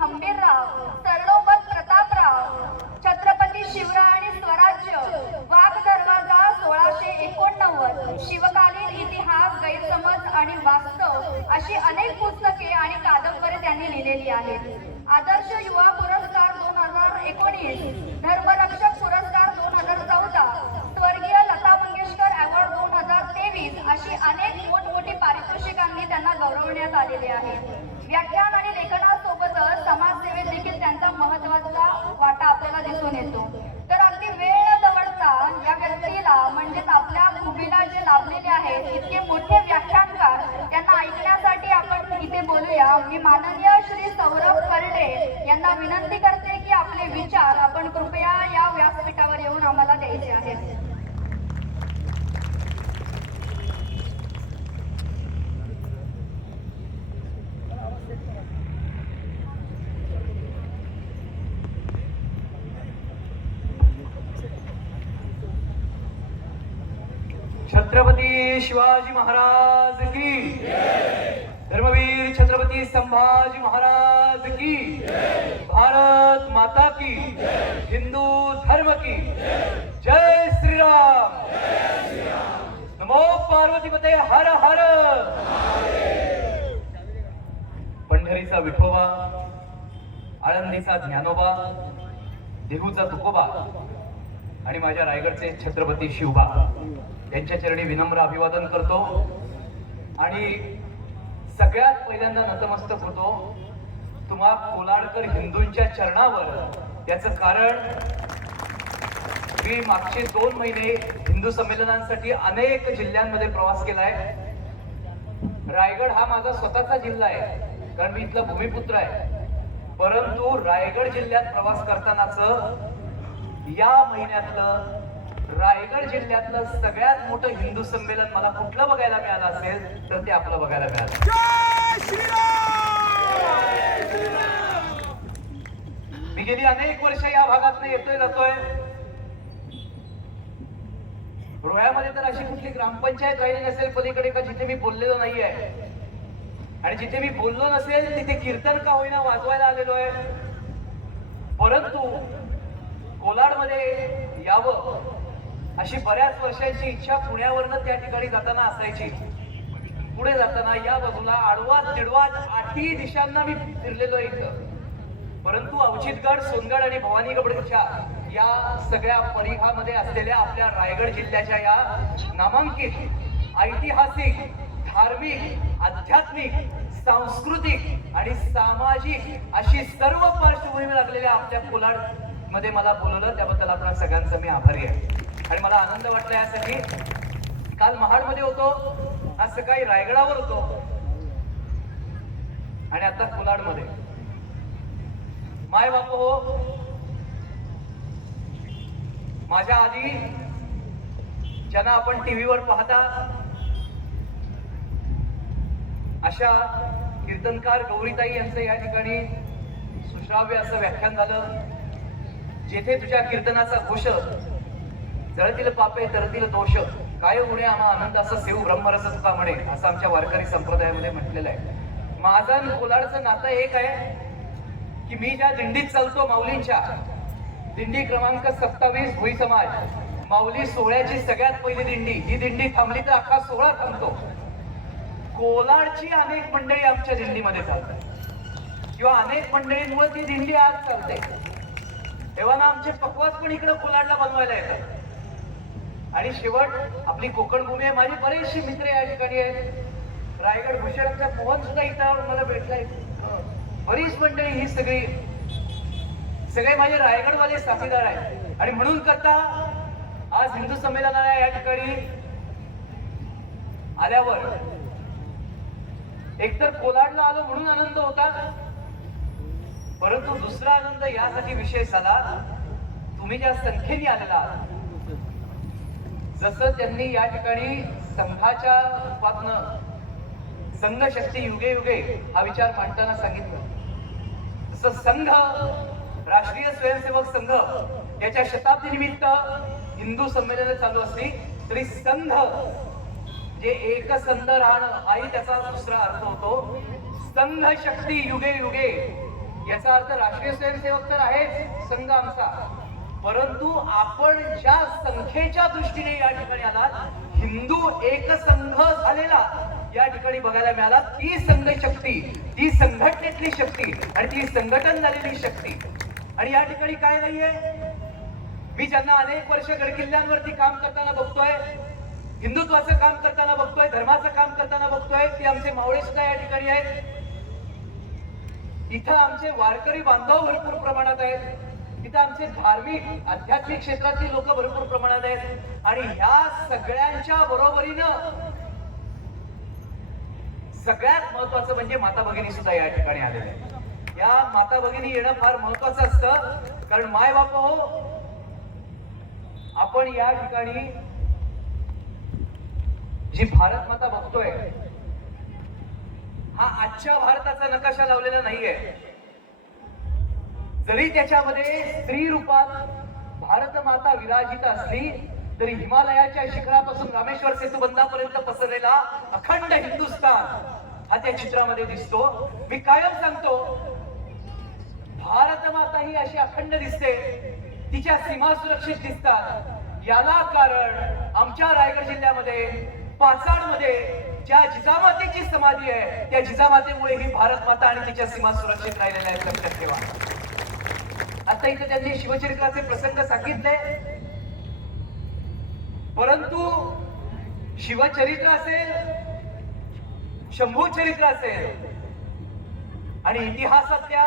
हंबीरराव, सरनोबत प्रतापराव, छत्रपती शिवराय आणि स्वराज्य, वाघ दरवाजा 1689, शिवकालीन इतिहास, गैरसमज आणि वास्तव अशी अनेक पुस्तके आणि कादंबरी त्यांनी लिहिलेली आहेत. आदर्श युवा पुरस्कार 2019, धर्मरक्षक पुरस्कार 2014, स्वर्गीय लता मंगेशकर अवॉर्ड 2023 अशी अनेक मोठमोठी पारितोषिकांनी त्यांना गौरवण्यात आलेले आहे. व्याख्यान आणि लेखनासोबतच समाजसेवेत देखील त्यांचा महत्त्वाचा वाटा आपल्याला दिसून येतो. तर अगदी वेळ न दवडता या व्यक्तीला म्हणजेच आपल्या भूमीला जे लाभलेले आहेत इतके मोठे व्याख्यानकार त्यांना ऐकण्यासाठी आपण इथे बोलूया. मी माननीय श्री सौरभ कर्डे यांना विनंती करते की आपले विचार आपण कृपया या व्यासपीठावर येऊन आम्हाला द्यायचे आहेत. छत्रपती शिवाजी महाराज की धर्मवीर छत्रपती संभाजी महाराज की भारत माता की हिंदू धर्म की जय श्रीराम. नमो पार्वतीपते हर हर. पंढरीचा विठोबा, आळंदीचा ज्ञानोबा, देहूचा तुकोबा आणि माझ्या रायगडचे छत्रपती शिवबा यांच्या चरणी विनम्र अभिवादन करतो आणि सगळ्यात पहिल्यांदा नतमस्तक होतो तुम्हा कोलाडकर हिंदूंच्या चरणावर. याचं कारण मी मागचे 2 महिने हिंदू संमेलनांसाठी अनेक जिल्ह्यांमध्ये प्रवास केलाय. रायगड हा माझा स्वतःचा जिल्हा आहे कारण मी इथला भूमिपुत्र आहे. परंतु रायगड जिल्ह्यात प्रवास करतानाच या महिन्यातलं रायगड जिल्ह्यातलं सगळ्यात मोठं हिंदू संमेलन मला कुठलं बघायला मिळालं असेल तर ते आपलं बघायला मिळालं. मी गेली अनेक वर्ष या भागात येतोय जातोय. रोह्यामध्ये तर अशी कुठली ग्रामपंचायत राहिली नसेल पलीकडे का जिथे मी बोललेलो नाहीये आणि जिथे मी बोललो नसेल तिथे कीर्तन का होईना वाजवायला आलेलो आहे. परंतु कोलाडमध्ये यावं अशी बऱ्याच वर्षांची इच्छा पुण्यावरनं त्या ठिकाणी जाताना असायची. पुढे जाताना या बाजूला आडवा तिडवा 8 दिशांना मी फिरलेलो इथं. परंतु अवचितगड, सोनगड आणि भवानीगडच्या या सगळ्या परिघामध्ये असलेल्या आपल्या रायगड जिल्ह्याच्या या नामांकित ऐतिहासिक, धार्मिक, आध्यात्मिक, सांस्कृतिक आणि सामाजिक अशी सर्व पार्श्वभूमी लागलेल्या आपल्या कोलाड मध्ये मला बोलवलं त्याबद्दल आपल्या सगळ्यांचा मी आभारी आहे आणि मला आनंद वाटला यासाठी. काल महाडमध्ये होतो, आज सकाळी रायगडावर होतो आणि आता कोलाडमध्ये. माय बाप हो, माझ्या आधी ज्यांना आपण टीव्हीवर पाहता अशा कीर्तनकार गौरीताई यांचं या ठिकाणी सुश्राव्य असं व्याख्यान झालं. जेथे तुझ्या कीर्तनाचा घोष, जळतील पापे तरतील दोष, काय उणे आम्हा आनंद असा सेव ब्रह्मरस तुका म्हणे, असं आमच्या वारकरी संप्रदायामध्ये म्हटलेलं आहे. माझा आणि कोलाडचं नातं एक आहे की मी ज्या दिंडीत चालतो माऊलींच्या, दिंडी क्रमांक 27 भुई समाज, माऊली सोहळ्याची सगळ्यात पहिली दिंडी. ही दिंडी थांबली तर अख्खा सोहळा थांबतो. कोलाडची अनेक मंडळी आमच्या दिंडीमध्ये चालतात किंवा अनेक मंडळींमुळे ती दिंडी आज चालते. तेव्हा ना आमचे पकवास पण इकडे कोलाडला बनवायला येतात. आणि शेवट आपली कोकण भूमी आहे. माझे बरेचसे मित्र या ठिकाणी आहेत. रायगड भूषणाचा मोहन सुद्धा इथं मला भेटलाय. बरीच मंडळी ही सगळे माझे रायगडवाले साथीदार आहेत. आणि म्हणून करता आज हिंदू संमेलनाला या ठिकाणी आल्यावर एकतर कोलाडला आलो म्हणून आनंद होता, परंतु दुसरा आनंद यासाठी विशेष झाला तुम्ही ज्या संख्येने आलेला आहात. जसं त्यांनी या ठिकाणी संघाच्या रूपातनं संघ शक्ती युगे युगे हा विचार मांडताना सांगितलं, तसं संघ, राष्ट्रीय स्वयंसेवक संघ याच्या शताब्दी निमित्त हिंदू संमेलन चालू असली तरी संघ जे एकसंध राहणं हाही त्याचा दुसरा अर्थ होतो. संघ शक्ती युगे युगे याचा अर्थ राष्ट्रीय स्वयंसेवक तर आहेच संघ आमचा, परंतु आपण ज्या संख्येच्या दृष्टीने या ठिकाणी आलात, हिंदू एकसंघ झालेला या ठिकाणी बघायला मिळाला. ती संघ शक्ती, ती संघटनेतली शक्ती आणि ती संघटन झालेली शक्ती. आणि या ठिकाणी काय नाहीये, मी ज्यांना अनेक वर्ष गडकिल्ल्यांवरती काम करताना बघतोय, हिंदुत्वाचं काम करताना बघतोय, धर्माचं काम करताना बघतोय, ते आमचे मावळे सुद्धा या ठिकाणी आहेत. इथं आमचे वारकरी बांधव भरपूर प्रमाणात आहेत, इथं आमचे धार्मिक आध्यात्मिक क्षेत्रातली लोक भरपूर प्रमाणात आहेत. आणि ह्या सगळ्यांच्या बरोबरीनं सगळ्यात महत्वाचं म्हणजे माता भगिनी सुद्धा या ठिकाणी आलेल्या आहेत. या माता भगिनी येणं फार महत्वाचं असतं, कारण माय बाप हो, आपण या ठिकाणी जी भारत माता बघतोय, हा आजच्या भारताचा नकाशा लावलेला नाहीये. जरी त्याच्यामध्ये स्त्री रूपात भारत माता विराजित असली तरी हिमालयाच्या शिखरापासून रामेश्वर सेतुबंधापर्यंत पसरलेला अखंड हिंदुस्थान हा त्या चित्रामध्ये दिसतो. मी कायम सांगतो, भारत माता ही अशी अखंड दिसते, तिच्या सीमा सुरक्षित दिसतात. याला कारण आमच्या रायगड जिल्ह्यामध्ये पाचाडमध्ये ज्या जिजामातेची समाधी आहे, त्या जिजामातेमुळे ही भारत माता आणि तिच्या सीमा सुरक्षित राहिलेल्या आहेत. लक्षात ठेवा. आता इथे त्यांनी शिवचरित्राचे प्रसंग सांगितले, परंतु शिवचरित्र असेल, शंभू चरित्र असेल आणि इतिहासातल्या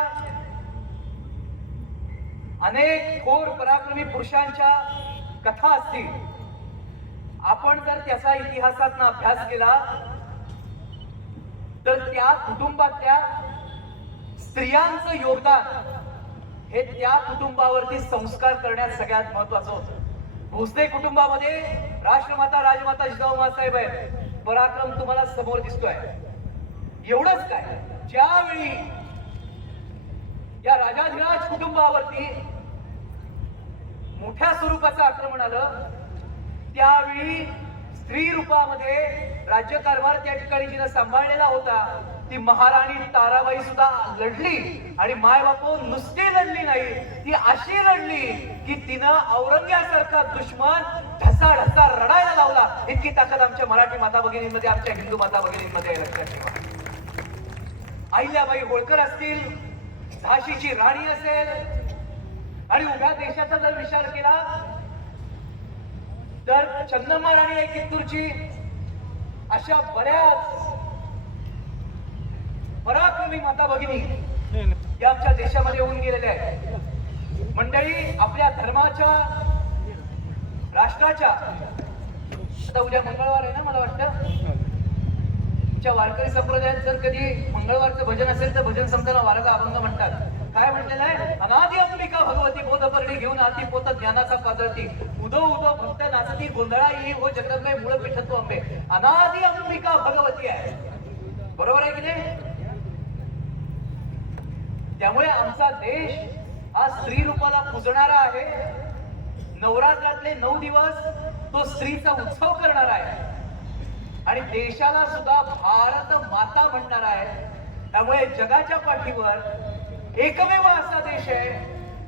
अनेक थोर पराक्रमी पुरुषांच्या कथा असतील, आपण जर त्याचा इतिहासातनं अभ्यास केला तर त्या कुटुंबातल्या स्त्रियांचं योगदान हे त्या कुटुंबावरती संस्कार करण्यात सगळ्यात महत्वाचं होतं. भोसले कुटुंबामध्ये राष्ट्रमाता राजमाता जिजाऊ माँसाहेब आहेत, पराक्रम तुम्हाला समोर दिसतोय. एवढंच काय, ज्यावेळी या राजाधिराज कुटुंबावरती मोठ्या स्वरूपाचं आक्रमण आलं, त्यावेळी स्त्री रूपामध्ये राज्यकारभार त्या ठिकाणी जिने सांभाळलेला होता, ती महाराणी ताराबाई सुद्धा लढली. आणि मायबापो नुसती लढली नाही, ती अशी लढली की तिनं औरंग्यासारखा दुश्मन ढसा ढसा रडायला लावला. इतकी ताकद आमच्या मराठी माता भगिनींमध्ये, आमच्या हिंदू माता भगिनींमध्ये. लक्षात ठेवा. अहिल्याबाई होळकर असतील, झाशीची राणी असेल, आणि उभ्या देशाचा जर विचार केला तर चन्नम्मा राणी आहे कित्तूरची, अशा बऱ्याच पराक्रमी माता भगिनी या आमच्या देशामध्ये येऊन गेलेल्या आहेत. मंडळी, आपल्या धर्माच्या, राष्ट्राच्या, आता उद्या मंगळवार आहे ना, मला वाटतं तुमच्या वारकरी संप्रदायात जर कधी मंगळवारचं भजन असेल तर भजन संपताना वारगा अभंग म्हणतात. काय म्हटलेलं आहे? अनादि अंबिका भगवती बोधपर्णी घेऊन आती पोत ज्ञानाचा पाजळती, उदो उदो भक्त नाचती गोंधळा येई हो जगदंबे मूळ पिठतो अंबे. अनादि अंबिका भगवती आहे, बरोबर आहे की नाही? त्यामुळे आमचा देश हा स्त्री रूपाला पूजणारा आहे. नवरात्रातले 9 दिवस तो स्त्रीचा उत्सव करणार आहे आणि देशाला सुद्धा भारत माता म्हणणार आहे. त्यामुळे जगाच्या पाठीवर एकमेव असा देश आहे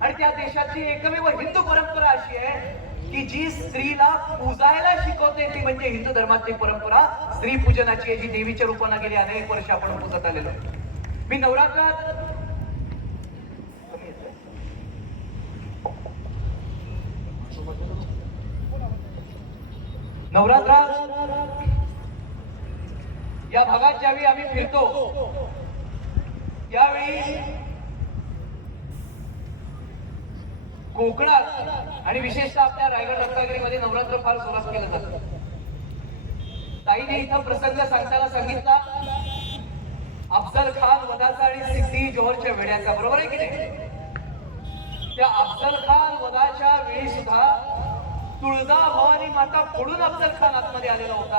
आणि त्या देशातली एकमेव हिंदू परंपरा अशी आहे की जी स्त्रीला पूजायला शिकवते, ती म्हणजे हिंदू धर्मातली परंपरा स्त्री पूजनाची आहे, जी देवीच्या रूपाने गेली अनेक वर्ष आपण पूजत आलेलो. मी नवरात्रात या भागात ज्यावेळी आम्ही फिरतो त्यावेळी कोकणात आणि विशेषतः आपल्या रायगड रत्नागिरीमध्ये नवरात्र फार जोरात केलं जातं. ताईने इथं प्रसंग सांगताना सांगितला अफजल खान वधाचा आणि सिद्धी जोहरच्या वेड्याचा, बरोबर आहे की नाही? त्या अफजल खान वधाच्या वेळी सुद्धा तुळजा भवानी माता फोडून अफजल खान आतमध्ये आलेला होता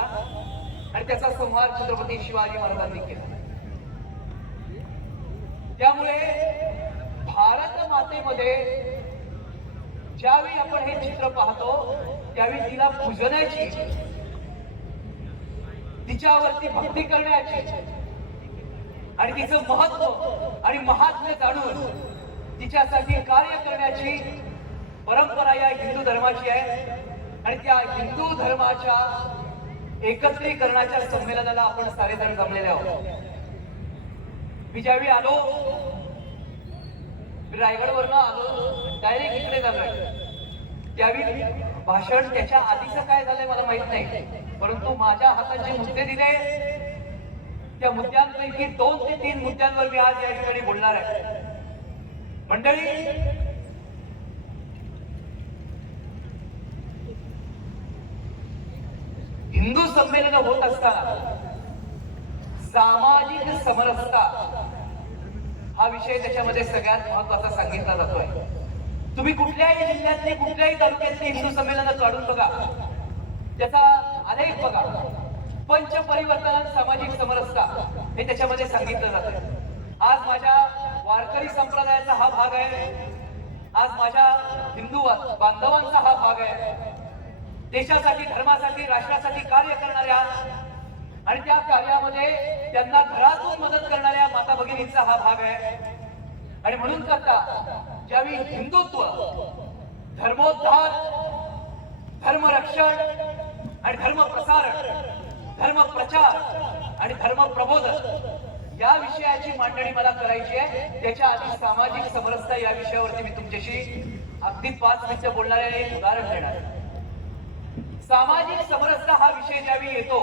आणि त्याचा संहार छत्रपती शिवाजी महाराजांनी केला. त्यामुळे भारत मातेमध्ये ज्यावेळी आपण हे चित्र पाहतो त्यावेळी तिला पूजण्याची, तिच्यावरती भक्ती करण्याची आणि तिचं महत्व आणि महात्म्य जाणून तिच्यासाठी कार्य करण्याची परंपरा या हिंदू धर्माची आहे. आणि त्या हिंदू धर्माच्या एकत्रीकरणाच्या संमेलनाला आपण सारेजण जमलेले आहोत. मी ज्यावेळी आलो, मी रायगडवरनं आलो, डायरेक्ट इकडे झालोय, त्यावेळी भाषण त्याच्या आधीचं काय झालंय मला माहित नाही, परंतु माझ्या हातात जे मुद्दे दिले त्या मुद्द्यांपैकी 2 ते 3 मुद्द्यांवर मी आज या ठिकाणी बोलणार आहे. मंडळी, हिंदू संमेलन होत असताना सामाजिक समरसता हा विषय त्याच्यामध्ये सगळ्यात महत्वाचा सांगितला जातोय. तुम्ही कुठल्याही जिल्ह्यातली कुठल्याही तालुक्यातली हिंदू संमेलन काढून बघा, त्याचा आलेख बघा. पंच परिवर्तन सामाजिक समरसता हे त्याच्यामध्ये सांगितलं जातं. आज माझ्या वारकरी संप्रदायाचा हा भाग आहे, आज माझ्या हिंदू बांधवांचा हा भाग आहे. देशासाठी, धर्मासाठी, राष्ट्रासाठी कार्य करणाऱ्या आणि त्या कार्यामध्ये त्यांना घरातून मदत करणाऱ्या माता भगिनींचा हा भाग आहे. आणि म्हणून करता ज्यावेळी हिंदुत्व, धर्मोद्धार, धर्मरक्षण आणि धर्मप्रसारण, धर्मप्रचार आणि धर्मप्रबोधन या विषयाची मांडणी मला करायची आहे, त्याच्या आधी सामाजिक समरसता या विषयावरती मी तुमच्याशी अगदी 5 मिनिटं बोलणारे एक उदाहरण देणार. सामाजिक समरसता हा विषय ज्यावेळी येतो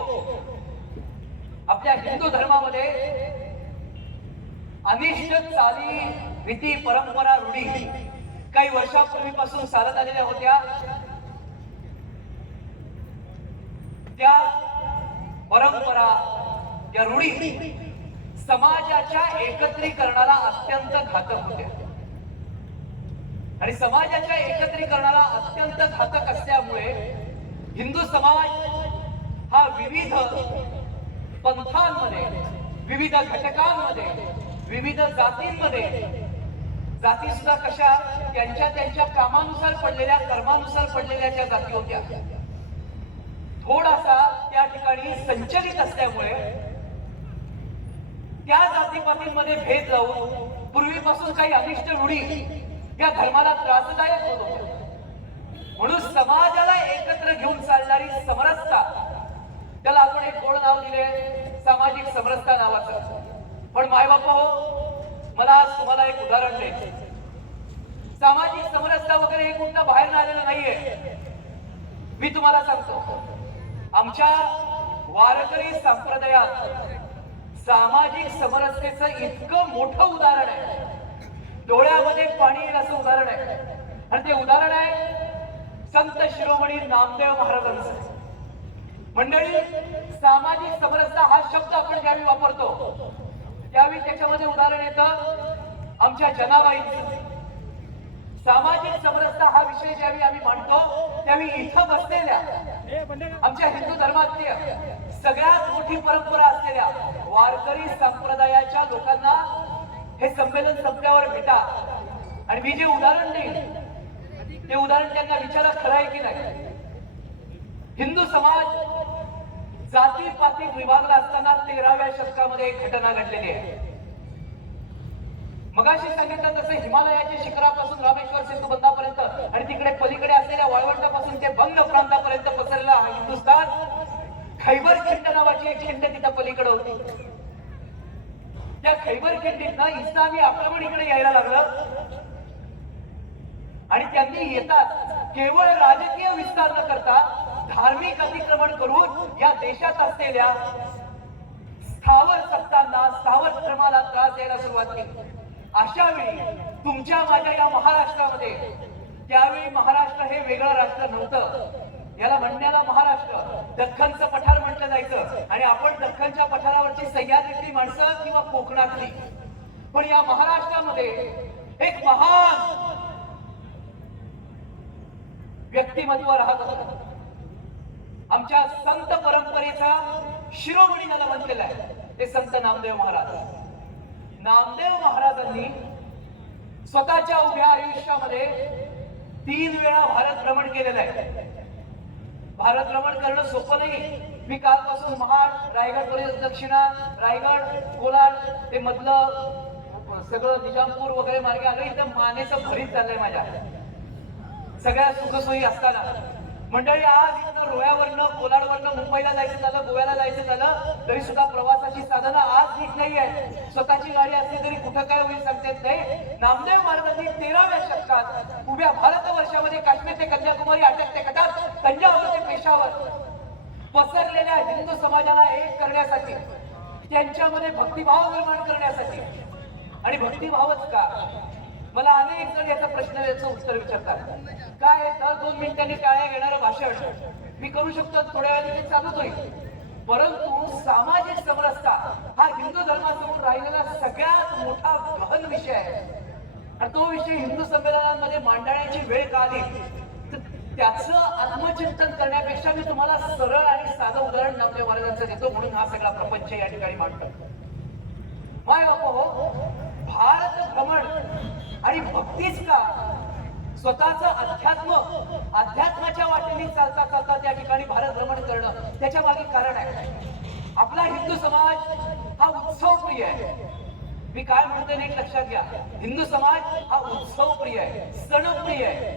आपल्या हिंदू धर्मामध्ये, अनिष्ट चाली, रीती, परंपरा, रूढी काही वर्षापूर्वीपासून चालत आलेल्या होत्या. त्या परंपरा, त्या रूढी समाजाच्या एकत्रीकरणाला अत्यंत घातक होत्या. आणि समाजाच्या एकत्रीकरणाला अत्यंत घातक असल्यामुळे हिंदू समाज हा विविध पंथांमध्ये, विविध घटकांमध्ये, विविध जातींमध्ये, जाती सुद्धा कशा त्यांच्या त्यांच्या कामानुसार पडलेल्या, कर्मानुसार पडलेल्या ज्या जाती होत्या, थोडासा त्या ठिकाणी संचलित असल्यामुळे त्या जातीपातींमध्ये भेद लावून पूर्वीपासून काही अनिष्ट रूढी या धर्माला त्रासदायक होत होत्या. म्हणून समाजाला एकत्र घेऊन चालणारी समरसता, त्याला आपण एक गोड नाव दिले, सामाजिक समरसता नावाचं. पण मायबापा हो, मला आज तुम्हाला एक उदाहरण द्यायचं. सामाजिक समरसता वगैरे हे कुठं बाहेर आलेलं नाहीये. मी तुम्हाला सांगतो, आमच्या वारकरी संप्रदायात सामाजिक समरसतेचं इतकं मोठं उदाहरण आहे, डोळ्यामध्ये पाणी येईल असं उदाहरण आहे. आणि ते उदाहरण आहे संत शिरोमणी नामदेव महाराजांचं. मंडळी, सामाजिक समरसता हा शब्द आपण ज्यावेळी वापरतो त्यावेळी त्याच्यामध्ये उदाहरण येतं आमच्या जनाबाईंचं. सामाजिक समरसता हा विषय ज्यावेळी आम्ही मांडतो त्यावेळी इथं बसलेल्या आमच्या हिंदू धर्मातली सगळ्यात मोठी परंपरा असलेल्या वारकरी संप्रदायाच्या लोकांना हे संमेलन संपल्यावर भेटा. आणि मी जे उदाहरण देईन ते उदाहरण त्यांना विचारा खरं आहे की नाही. हिंदू समाज जातीपातीत विभागला असताना 13व्या शतकामध्ये एक घटना घडलेली आहे. मगाशी सांगितलं तसं हिमालयाच्या शिखरापासून रामेश्वर सेतू बंधापर्यंत आणि तिकडे पलीकडे असलेल्या वाळवंटापासून ते बंग प्रांतापर्यंत पसरलेला हा हिंदुस्थान, खैबर खिंड नावाची एक खिंड तिथं पलीकडे होती. त्या खैबर खिंडीतनं इस्लामी आक्रमण इकडे यायला लागलं आणि त्यांनी येतात केवळ राजकीय विस्तार न करता धार्मिक अतिक्रमण करून या देशात असलेल्या स्थावर सत्तांना, स्थावर क्रमाला त्रास द्यायला सुरुवात केली. अशा वेळी तुमच्या माझ्या या महाराष्ट्रामध्ये, त्यावेळी महाराष्ट्र हे वेगळं राष्ट्र नव्हतं, याला म्हणण्याला महाराष्ट्र, दख्खनचं पठार म्हटलं जायचं. आणि आपण दख्खनच्या पठारावरची सह्याद्रीतली माणसं किंवा कोकणातली. पण या महाराष्ट्रामध्ये एक महान व्यक्तिमत्व राहत होतं. आमच्या संत परंपरेचा शिरोमणी त्याला म्हटलेला आहे, ते संत नामदेव महाराज. नामदेव महाराजांनी स्वतःच्या उभ्या आयुष्यामध्ये 3 वेळा भारत भ्रमण केलेलं आहे. भारत भ्रमण करणं सोपं नाही. मी कालपासून महाड रायगड पर्यंत दक्षिणा रायगड कोलाड ते मधलं सगळं निजामपूर वगैरे मार्गे आलो. इथं मानेचं भरीत चाललंय माझ्या सगळ्या सुखसोयी असताना. मंडळी आज इथं रोह्यावरनं कोलाडवरनं मुंबईला जायचं झालं गोव्याला जायचं झालं तरी सुद्धा प्रवासाची साधनं आज नीट नाही आहे. स्वतःची गाडी असली तरी कुठं काय होईल सांगता येत नाही. नामदेव महाराजांनी 13व्या शतकात उभ्या भारतवर्षामध्ये काश्मीर ते कन्याकुमारी अटक ते कटार तंजावर ते पेशावर पसरलेल्या हिंदू समाजाला एक करण्यासाठी त्यांच्यामध्ये भक्तिभाव निर्माण करण्यासाठी. आणि भक्तिभावच का मला अनेक जण याचा प्रश्न याचं उत्तर विचारतात. काय दर 2 मिनिटांनी टाळ्या घेणारं भाषण मी करू शकतो थोड्या वेळाने ते चालूच होईल. परंतु सामाजिक समरसता हा हिंदू धर्मासमोर राहिलेला सगळ्यात मोठा गहन विषय आहे. आणि तो विषय हिंदू संमेलनांमध्ये मांडण्याची वेळ का आली तर त्याचं आत्मचिंतन करण्यापेक्षा मी तुम्हाला सरळ आणि साधं उदाहरण नामदेव महाराजांचं देतो म्हणून हा सगळा प्रपंच या ठिकाणी मांडतो. माय बापा हो, भारत भ्रमण आणि भक्तीच का स्वतःचं अध्यात्माच्या वाटेने चालता चालता त्या ठिकाणी भारत भ्रमण करणं त्याच्या मागे कारण आहे. आपला हिंदू समाज हा उत्सवप्रिय आहे. मी काय म्हणतोय नीट लक्षात घ्या. हिंदू समाज हा उत्सवप्रिय आहे, सणप्रिय आहे.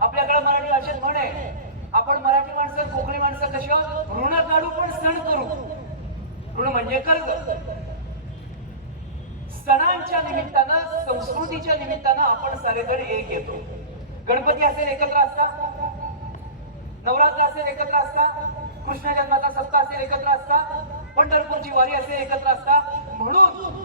आपल्याकडे मराठी भाषेत म्हण आहे, आपण मराठी माणसं कोकणी माणसं कशी ऋण काढू पण सण करू. ऋण म्हणजे कर्ज. सणांच्या निमित्तानं संस्कृतीच्या निमित्तानं आपण सारेजण एक येतो. गणपती असेल एकत्र असता, नवरात्र असेल एकत्र असता, कृष्ण जन्माचा सप्ताह असेल एकत्र असता, पंढरपूरची वारी असेल एकत्र असता. म्हणून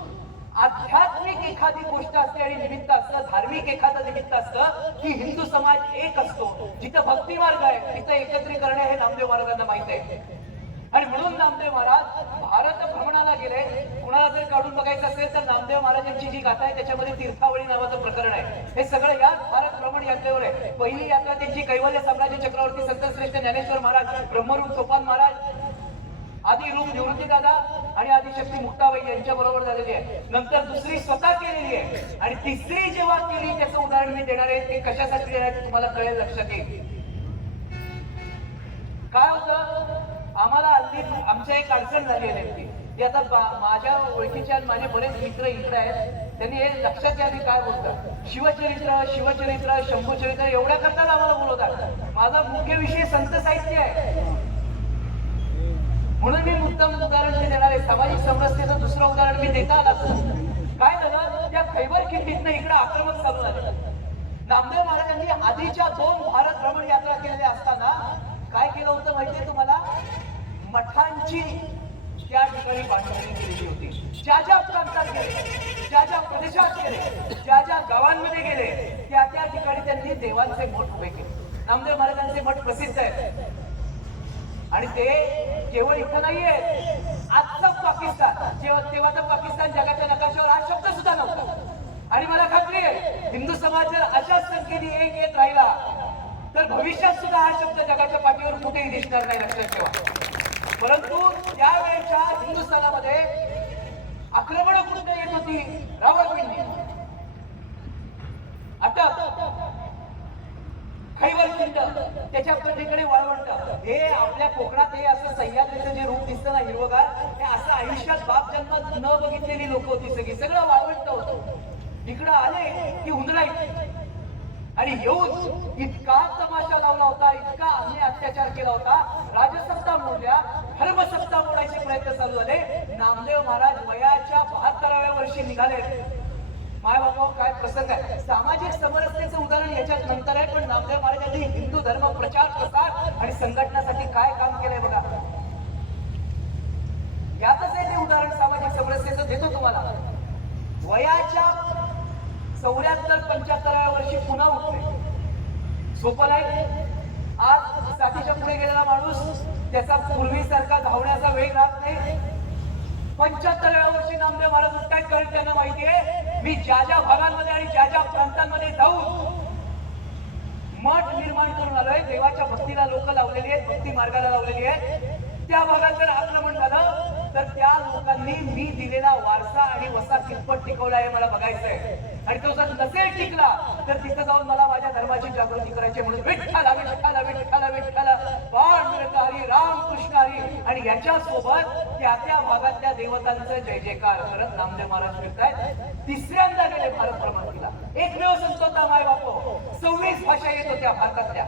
आध्यात्मिक एखादी गोष्ट असते आणि निमित्त असतं, धार्मिक एखादं निमित्त असतं की हिंदू समाज एक असतो. जिथं भक्ती मार्ग आहे तिथं एकत्रीकरण हे नामदेव महाराजांना माहित आहे. आणि म्हणून नामदेव महाराज भारत भ्रमणाला गेले. कुणाला जर काढून बघायचं असेल तर नामदेव महाराजांची जी गाथा आहे त्याच्यामध्ये तीर्थावळी नावाचं प्रकरण आहे. हे सगळं याच भारत भ्रमण यात्रेवर आहे. पहिली यात्रा त्यांची कैवल्य साम्राज्य चक्रवर्ती संत श्रेष्ठ ज्ञानेश्वर महाराज, ब्रह्मरूप सोपान महाराज, आदी रूप निवृत्ती दादा आणि आदिशक्ती मुक्ताबाई यांच्या बरोबर झालेली आहे. नंतर दुसरी स्वतः केलेली आहे आणि तिसरी जेव्हा केली त्याचं उदाहरण मी देणार आहे. ते कशासाठी देणार आहे तुम्हाला कळेल, लक्षात येईल. काय होतं, आम्हाला हल्ली आमच्या एक अडचण झाली आहे नेमकी. ती आता माझ्या ओळखीचे आणि माझे बरेच मित्र इकडे आहेत, त्यांनी हे लक्षात घ्या मी काय बोलतात. शिवचरित्र शंभूचरित्र एवढ्या करताना आम्हाला बोलवतात. माझा मुख्य विषय संत साहित्य आहे म्हणून मी मुद्दाम उदाहरण ते देणार आहे. सामाजिक समरसतेचं दुसरं उदाहरण मी देता आला. काय झालं, त्या खैबर खिंडीतनं इकडे आक्रमक चालू झाले. नामदेव महाराजांनी आधीच्या 2 भारत भ्रमण यात्रा केलेल्या असताना काय केलं होतं माहितीये तुम्हाला, मठांची त्या ठिकाणी बांधणी केलेली होती. ज्या ज्या प्रांतात गेले, ज्या ज्या प्रदेशात गेले, ज्या ज्या गावांमध्ये गेले त्या त्या ठिकाणी त्यांनी देवांचे मठ उभे केले. नामदेव महाराजांचे मठ प्रसिद्ध आहेत आणि ते केवळ इथं नाहीये. आजचं पाकिस्तान, तेव्हा तर पाकिस्तान जगाच्या नकाशावर हा शब्द सुद्धा नव्हता. आणि मला खात्री आहे हिंदू समाज जर अशाच संख्येने एक येत राहिला तर भविष्यात सुद्धा हा शब्द जगाच्या पाठीवर कुठेही दिसणार नाही, लक्षात ठेवा. परंतु त्यावेळेच्या हिंदुस्थानामध्ये आक्रमण कुठे येत होती, रावळपिंडी, अटक, खैबर खिंड, त्याच्या पलीकडे वाळवंट. हे आपल्या कोकणात हे असं सह्याद्रीचं जे रूप दिसतं ना हिरवगार, हे असं आयुष्यात बाप जन्मात न बघितलेली लोक होती सगळी. सगळं वाळवंट होतं. इकडं आले की हुंदराई आणि येऊन इतका तमाशा लावला होता, इतका अन्याय अत्याचार केला होता. राजसत्ता मोडल्या, धर्मसत्ता मोडायचे प्रयत्न चालू झाले. नामदेव महाराज वयाच्या 72व्या वर्षी निघाले. माय बाबा काय प्रसंग आहे. सामाजिक समरसतेचं उदाहरण याच्यात नंतर आहे, पण नामदेव महाराजांनी हिंदू धर्म प्रचार प्रसार आणि संघटनासाठी काय काम केलंय बघा. यातच आहे ते उदाहरण सामाजिक समरसतेचं, देतो तुम्हाला. वयाच्या 74-75व्या वर्षी पुन्हा उठले. सोपं नाही. आज साथीच्या पुढे गेलेला माणूस त्याचा पूर्वीसारखा धावण्याचा वेग राहत नाही. 75व्या वर्षी नामदेव महाराज उठतायत, कारण त्यांना माहिती आहे मी ज्या ज्या भागांमध्ये आणि ज्या ज्या प्रांतांमध्ये जाऊन मठ निर्माण करून आलोय, देवाच्या भक्तीला लोक लावलेली आहेत, भक्ती मार्गाला लावलेली आहेत. त्या भागात जर आक्रमण झालं तर त्या लोकांनी मी दिलेला वारसा आणि वसा कितपत टिकवला हे मला बघायचं आहे. आणि तो जर नसेल टिकला तर तिथं जाऊन मला माझ्या धर्माची जागृती करायची. म्हणून विठ्ठल विठ्ठल विठ्ठल विठ्ठल पांडुरंग हरी रामकृष्ण हरी आणि याच्या सोबत त्या त्या भागातल्या देवतांचं जय जयकार करत नामदेव महाराज फिरतायत. तिसऱ्यांदा गेले भारत भ्रमण केला. एकमेव संत होता माय बापो. 26 भाषा येत होत्या भारतातल्या.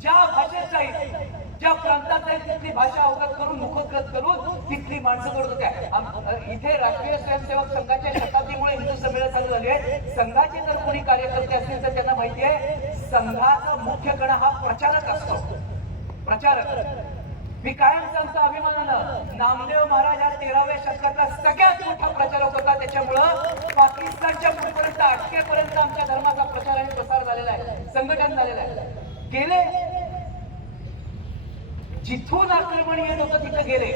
ज्या भाषेत जाईल ज्या प्रांतात जाईल तिथली भाषा अवगत करून मुखोद्गत करून तिथली माणसं करत होत्या. इथे राष्ट्रीय स्वयंसेवक संघाच्या शताब्दीमुळे हिंदू संमेलन चालू झाले. संघाचे जर कोणी कार्यकर्ते असतील तर त्यांना माहिती आहे संघाचा मुख्य कणा हा प्रचारक असतो. प्रचारक. मी कायम सांगतो अभिमानानं नामदेव महाराज हा 13व्या शतकातला सगळ्यात मोठा प्रचारक होता. त्याच्यामुळं पाकिस्तानच्या पुढपर्यंत अटकेपर्यंत आमच्या धर्माचा प्रचार आणि प्रसार झालेला आहे. संघटन झालेलं आहे. गेले जिथून आक्रमण येत होतं तिथं गेले.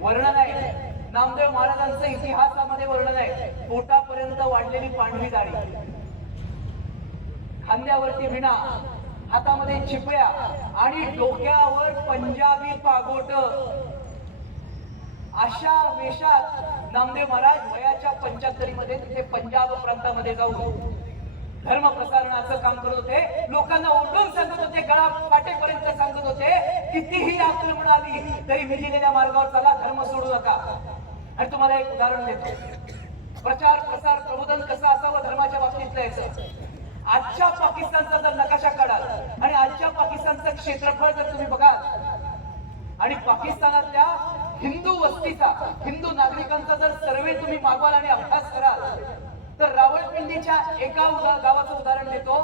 वर्णन आहे नामदेव महाराजांचं इतिहासामध्ये वर्णन आहे. पोटापर्यंत वाढलेली पांढरी दाढी, खांद्यावरती विणा, हातामध्ये चिपळ्या आणि डोक्यावर पंजाबी पागोट. अशा वेशात नामदेव महाराज वयाच्या 75 मध्ये तिथे पंजाब प्रांतामध्ये जाऊन धर्म प्रसारणाचं काम करत होते. लोकांना ओरडून सांगत होते, गळा फाटेपर्यंत सांगत होते, कितीही आक्रमण आली तरी मी दिलेल्या मार्गावर चला, धर्म सोडू नका. आणि तुम्हाला एक उदाहरण देतो. प्रचार प्रसार प्रबोधन कसं असावं धर्माच्या बाबतीत यायचं. आजच्या पाकिस्तानचा जर नकाशा काढाल आणि आजच्या पाकिस्तानचं क्षेत्रफळ जर तुम्ही बघाल आणि पाकिस्तानातल्या हिंदू वस्तीचा हिंदू नागरिकांचा जर सर्वे तुम्ही मागवाल आणि अभ्यास कराल तर रावळपिंडीच्या एका गावाचं उदाहरण देतो.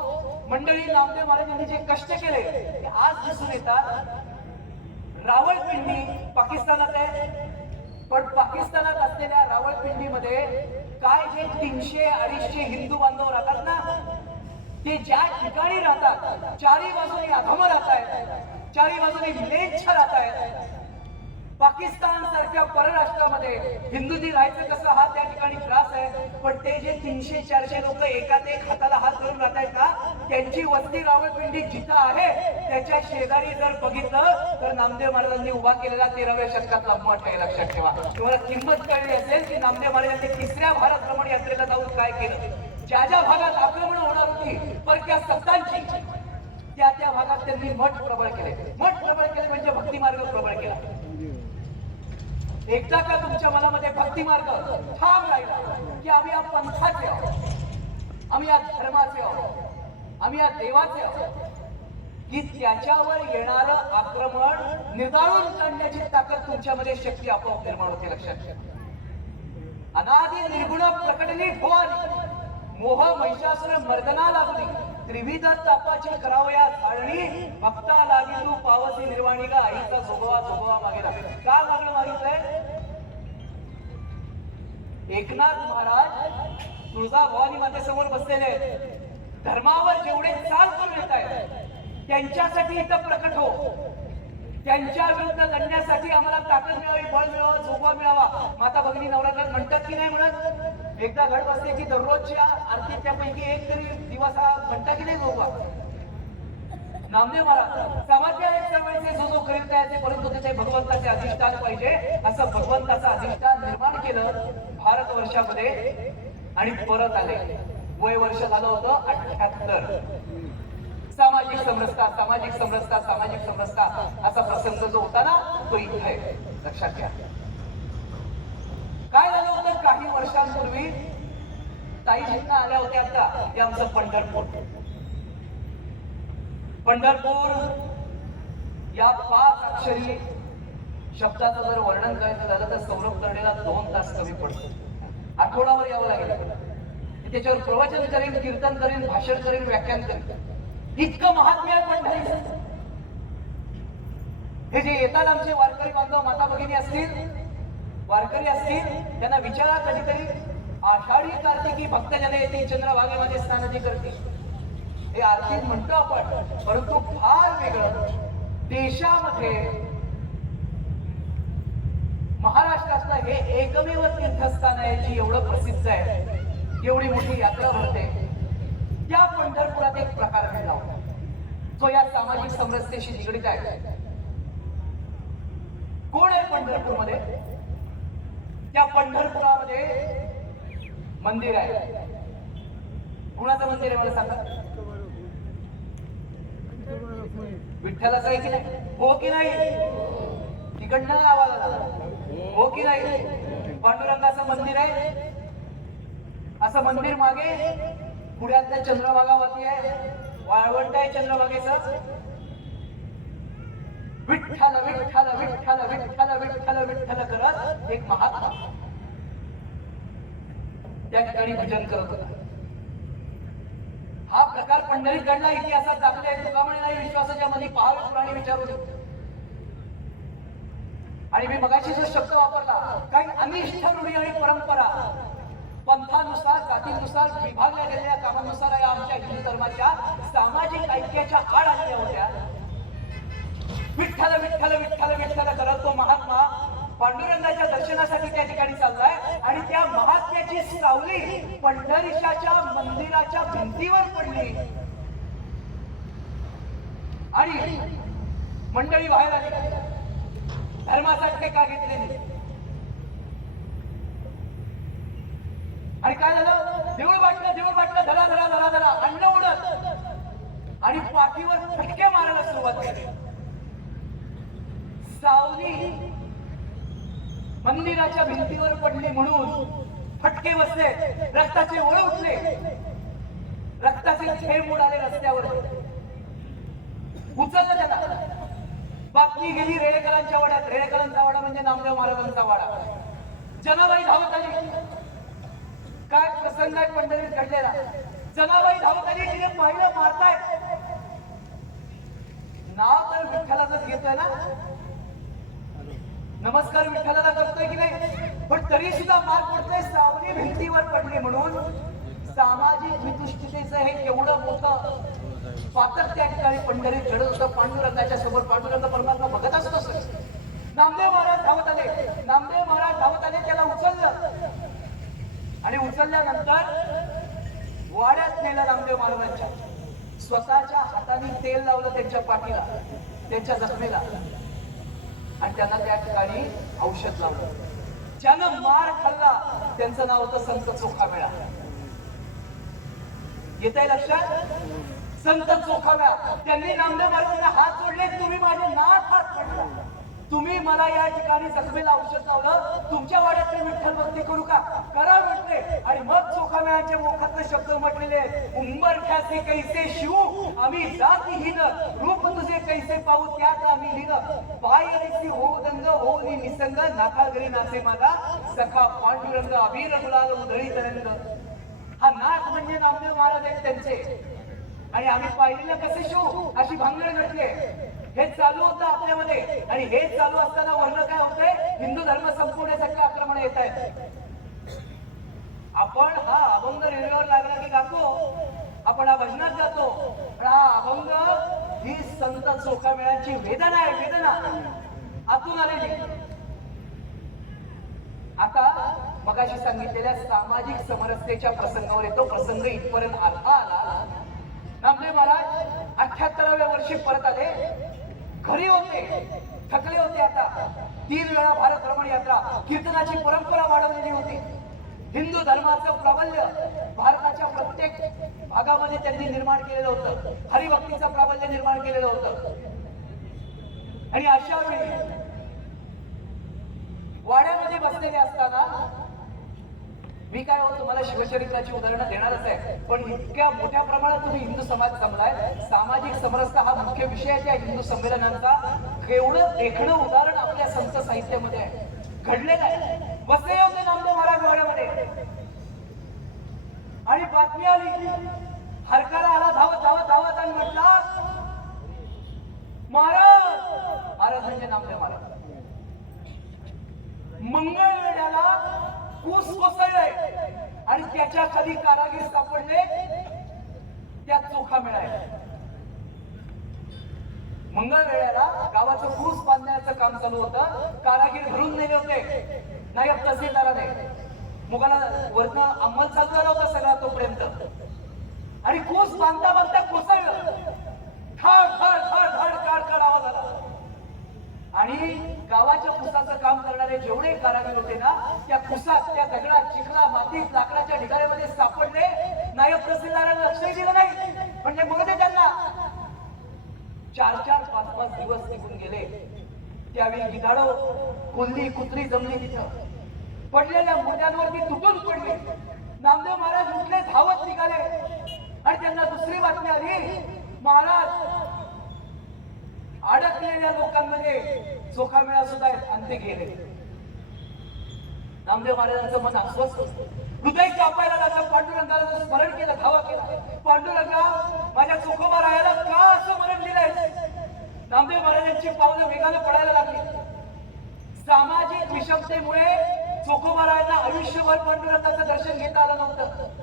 मंडळी नामदेव महाराज यांनी जे कष्ट केले ते आज दिसून येतात. रावळपिंडी पाकिस्तानात आहे पण पाकिस्तानात असलेल्या रावळपिंडीमध्ये काय जे 300-250 हिंदू बांधव राहतात ना ते ज्या ठिकाणी राहतात चारी बाजूने अधम राहत आहेत, चारी बाजूने म्लेच्छ राहत आहेत. पाकिस्तान सारख्या परराष्ट्रामध्ये हिंदूंनी राहायचं कसं हा त्या ठिकाणी त्रास आहे. पण ते जे 300-400 लोक एकात एक हाताला हात धरून राहत आहेत ना त्यांची वस्ती रावळपिंडी जिथं आहे त्याच्या शेजारी जर बघितलं तर नामदेव महाराजांनी उभा केलेला 13व्या शतकातला मठ आहे. लक्षात ठेवा. तुम्हाला किंमत कळली असेल की नामदेव महाराजांनी तिसऱ्या भारत भ्रमण यात्रेला जाऊन काय केलं. ज्या ज्या भागात आक्रमण होणार होती परक्या सत्तांची त्या त्या भागात त्यांनी मठ प्रबळ केले. मठ प्रबळ केले म्हणजे भक्ती मार्ग प्रबळ केला. एकदा का तुमच्या मनामध्ये भक्ती मार्ग ठाम राहिला की आम्ही या पंथाचे आहोत, आम्ही या धर्माचे आहोत, आम्ही या देवाचे आहोत, की त्याच्यावर येणारं आक्रमण निदाळून काढण्याची ताकद तुमच्यामध्ये शक्ती आपोआप निर्माण होते. लक्षात ठेवा. अनादि निर्गुण प्रकटणी भवानी मोह महिषासुर मर्दना लागली त्रिविध तापाची करावया झाडणी भक्ता लागी तू पावसी निर्वाणी गा आईचा जोगवा जोगवा मागेला. का मागणं मागितलंय. एकनाथ महाराज तुळजाभवानी मातेसमोर बसलेले आहेत. धर्मावर जेवढे चाल करून येत आहेत त्यांच्यासाठी इथं प्रकट हो. त्यांच्या विरुद्ध लढण्यासाठी आम्हाला ताकद मिळावी, बळ मिळावं, जोगवा मिळावा. माता भगिनी नवरात्रात म्हणतात की नाही म्हणत. एकदा घड बसते की दररोजच्या आरतीच्या पैकी एक तरी दिवस हा म्हणता की नाही जोगवा. नामदेव महाराज समाध्याय चळवळीचे जो करीत आहे परंतु तिथे भगवंताचे अधिष्ठान पाहिजे असं भगवंताचं अधिष्ठान निर्माण केलं भारतवर्षामध्ये आणि परत आले. वय वर्ष झालं होतं 78. सामाजिक समरसता सामाजिक समरसता सामाजिक समरसता असा प्रसंग जो होता ना तो इथे आहे. लक्षात घ्या. काय झालं होतं काही वर्षांपूर्वी ताईजींना आल्या होत्या. आता हे आमचं पंढरपूर. पंढरपूर या 5 अक्षरी शब्दाचं जर वर्णन करायचं झालं तर सौरभ करण्याला 2 तास कमी पडतो. आठवड्यावर यावं लागेल. त्याच्यावर प्रवचन करेन, कीर्तन करेन, भाषण करेन, व्याख्यान करेन. इतकं महात्म्य आहे पंढरीचं. हे जे येतात आमचे वारकरी बांधव माता भगिनी असतील, वारकरी असतील त्यांना विचारा कधीतरी आषाढी कार्तिकी भक्तजन येते चंद्रभागे मध्ये स्नानाची करते. हे आरती म्हणतो आपण परंतु फार वेगळं. देशामध्ये महाराष्ट्रातलं हे एकमेव तीर्थस्थान आहे जी एवढं प्रसिद्ध आहे, एवढी मोठी यात्रा भरते. त्या पंढरपुरात एक प्रकार घडला होता जो या सामाजिक समरसतेशी निगडीत आहे. कोण आहे पंढरपूरमध्ये. त्या पंढरपुरामध्ये मंदिर आहे. कुणाचं मंदिर आहे मला सांगा? विठ्ठलाचं आहे की नाही? हो की नाही? तिकडनं आवाज आला. हो की नाही? पांडुरंगाचं मंदिर आहे. असं मंदिर मागे पुण्यातल्या चंद्रभागावरती आहे. वाळवंट आहे चंद्रभागेचं. विठ्ठल विठ्ठल विठ्ठल विठ्ठल विठ्ठल विठ्ठल करत एक महात्मा त्या ठिकाणी भजन करत होता. हा प्रकार पंढरीत घडला, इतिहासात दाखले आहे. तुका म्हणे नाही विश्वासाच्या मध्ये पहावे पुराणे विचारू दे. आणि मी मगाशी जो शब्द वापरला, काही अनिष्ठ रूढी आणि परंपरा पंथानुसार जातीनुसार विभागल्या गेलेल्या कामानुसार या आमच्या हिंदू धर्माच्या सामाजिक ऐक्याच्या आड आलेल्या होत्या. विठ्ठल विठ्ठल विठ्ठल विठ्ठल करत तो महात्मा पांडुरंगाच्या दर्शनासाठी त्या ठिकाणी चाललाय आणि त्या महात्म्याची सावली पंढरीच्या मंदिराच्या भिंतीवर पडली आणि मंडळी बाहेर आली. धर्मासाठी का घेतलेली आणि काय झालं? देऊळ वाटलं धरा धरा धरा धरा अन्न उडत आणि पाठीवर फटके मारायला सुरुवात केली. सावली मंदिराच्या भिंतीवर पडली म्हणून फटके बसले, रक्ताचे ओळ उठले, रक्ताचे थेंब उडाले रस्त्यावर. उचललं त्याला. बातमी गेली रेडेकरांच्या वाड्यात. रेडेकरांचा वाडा म्हणजे नामदेव महाराजांचा वाडा. जनाबाई धावत आली. काय प्रसंग आहे पंढरीत घडलेला. जनाबाई धावत आली. तिने पाहिलं मारताय. नाव तर विठ्ठलाच घेतोय ना, नमस्कार विठ्ठलाला करतोय की नाही, पण तरी सुद्धा मार पडतोय. सावली भिंतीवर पडली म्हणून. सामाजिक वितुष्टतेचं हे केवढं मोठं पातक त्या ठिकाणी पंढरीत घडत होतं. पांडुरंगाच्या समोर पांडुरंग परमात्मा बघत असतो. नामदेव महाराज धावत आले. नामदेव महाराज धावत आले. त्याला उचललं आणि उचलल्यानंतर वाड्यात नेलं नामदेव महाराजांच्या. स्वतःच्या हाताने तेल लावलं त्यांच्या पाठीला, त्यांच्या जखमेला आणि त्यांना त्या ठिकाणी औषध लावलं. ज्यानं मार खाल्ला त्यांचं नाव होतं संत चोखामेळा. येत आहे लक्षात? संत चोखामेळा. त्यांनी नामदेव महाराजांना हात जोडले. तुम्ही माझे नाथ हात पडला, तुम्ही मला या ठिकाणी जखमेला औषध लावलं, तुमच्या वाड्यात मी विठ्ठल भक्ती करू का? करा म्हटले. आणि मग चोखामेळाच्या मुखातले शब्द म्हटलेले, उंबरठ्याचे कैसे शिवू आम्ही जातीहीन, रूप तुझे कैसे पाहू त्यात आम्ही लीन, पाय ऐसी होऊ दंग होऊ निसंग, नाका घरी नाचे माझा सखा पांडुरंग, अबीर गुलाल उधळी तरंग. हा नाथ म्हणजे नामदेव महाराज आहेत त्यांचे. आणि आम्ही पाहिलेलं कसे शिवू अशी भांगड घडली. हे चालू होतं आपल्यामध्ये आणि हे चालू असताना वर्ण काय होतंय? हिंदू धर्म संपवण्यासाठी आक्रमण येत आहेत. आपण हा अभंग रेल्वेवर लागला की गातो, आपण हा भजनात जातो, पण हा अभंग ही संत चोखामेळाची वेदना आहे. वेदना आतून आलेली. आता मगाशी सांगितलेल्या सामाजिक समरसतेच्या प्रसंगावर येतो. प्रसंग इथपर्यंत आला. नामदेव महाराज 78व्या वर्षी परत आले. घरी होते, थकले होते. आता 3 वेळा भारत भ्रमण यात्रा, कीर्तनाची परंपरा वाढवलेली होती. हिंदू धर्माचं प्राबल्य भारताच्या प्रत्येक भागामध्ये त्यांनी निर्माण केलेलं होतं. हरिभक्तीचं प्राबल्य निर्माण केलेलं होतं. आणि अशा वेळी वाड्यामध्ये बसलेले असताना मी काय हो तुम्हाला शिवचरित्राची उदाहरणं देणारच आहे, पण इतक्या मोठ्या प्रमाणात तुम्ही हिंदू समाज जमलाय. सामाजिक समरसता हा मुख्य विषय आहे त्या हिंदू संमेलनांचा. केवढं देखणं उदाहरण आपल्या संत साहित्यामध्ये आहे, घडलेलं आहे. बसले होते नामदेव महाराज वाड्यामध्ये आणि बातमी आली. हरकाला आला धावत धावत धावत आणि म्हटला, महाराज. महाराज म्हणजे नामदेव महाराज. मंगळवेढ्याला ऊस कोसळले आणि त्याच्या खाली कारागीर सापडले. त्या चोखामेळा आहे. मंगळवेढ्याला गावाचं ऊस बांधण्याचं काम चालू होतं. कारागीर भरून नेले होते नायब तहसीलदाराने. मुघाला वरनं अंमल चालू झाला होता सगळा तोपर्यंत. आणि ऊस बांधता बांधता कोसळलं. खाड खाड खाड खाड काड काड आवाज आला आणि गावाच्या ऊसाचं काम करणारे जेवढे कारागीर होते ना, त्या नायब तहसीलदारांना लक्षही दिलं नाही. म्हणजे मग ते त्यांना 4-4, 5-5 दिवस निघून गेले. त्यावेळी गिधाडो, कोल्ही, कुत्री जमली तिथं. पडलेल्या मुर्द्यांवरती तुटून पडले. नामदेव महाराज उठले, धावत निघाले आणि त्यांना दुसरी बातमी आली, महाराज अडकलेल्या लोकांमध्ये चोखामेळा सुद्धा आहेत आणि ते गेले. नामदेव महाराजांचं मन अस्वस्थ, हृदय कापायला लागलं. पांडुरंगाला स्मरण केलं, धावा केला. पांडुरंगा, माझ्या चोखोबा रायाला का असं मरण दिलंय? नामदेव महाराजांची पावलं वेगानं पडायला लागली. सामाजिक विषमतेमुळे चोखोबारायांना आयुष्यभर पांडुरंगाचं दर्शन घेता आलं नव्हतं.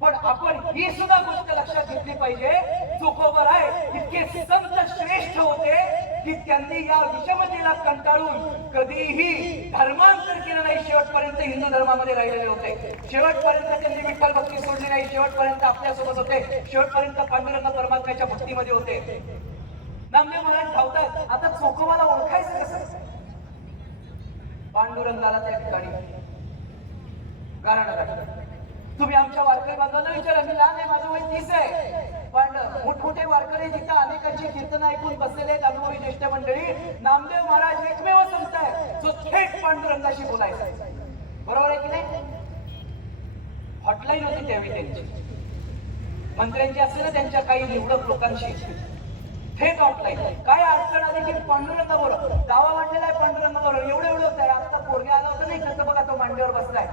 पण आपण ही सुद्धा गोष्ट लक्षात घेतली पाहिजे, चोखोबाराय इतके संत श्रेष्ठ होते की त्यांनी या विषमतेला कंटाळून कधीही धर्मांतर केलं नाही. शेवटपर्यंत हिंदू धर्मामध्ये राहिलेले होते. शेवटपर्यंत त्यांनी विठ्ठल भक्ती सोडली नाही. शेवटपर्यंत आपल्यासोबत होते. शेवटपर्यंत पांडुरंग परमात्म्याच्या भक्तीमध्ये होते. नामदेव महाराज धावतात. आता चोखोबाला ओळखायचं कसं? पांडुरंगाला त्या ठिकाणी गाणं लागलं. तुम्ही आमच्या वारकरी बांधवांना विचारा, मी लहान आहे, माझं वय 30 आहे. पण मोठमोठे वारकरी जिथं अनेकांची कीर्तन ऐकून बसलेले आहेत, अनुभवी ज्येष्ठ मंडळी. नामदेव महाराज एकमेव संत आहे जो थेट पांडुरंगाशी बोलायचा. बरोबर आहे की नाही? हॉटलाईन होती त्यावेळी त्यांची, मंत्र्यांची असेल ना, त्यांच्या काही निवडक लोकांशी थेट हॉटलाईन. काय अडचण आली की पांडुरंगा बरोबर दावा मांडलेला आहे, पांडुरंगा बरोबर एवढे होत आहे. आता पोरगे आला होता नाही, कसं बघा तो मांडीवर बसलाय.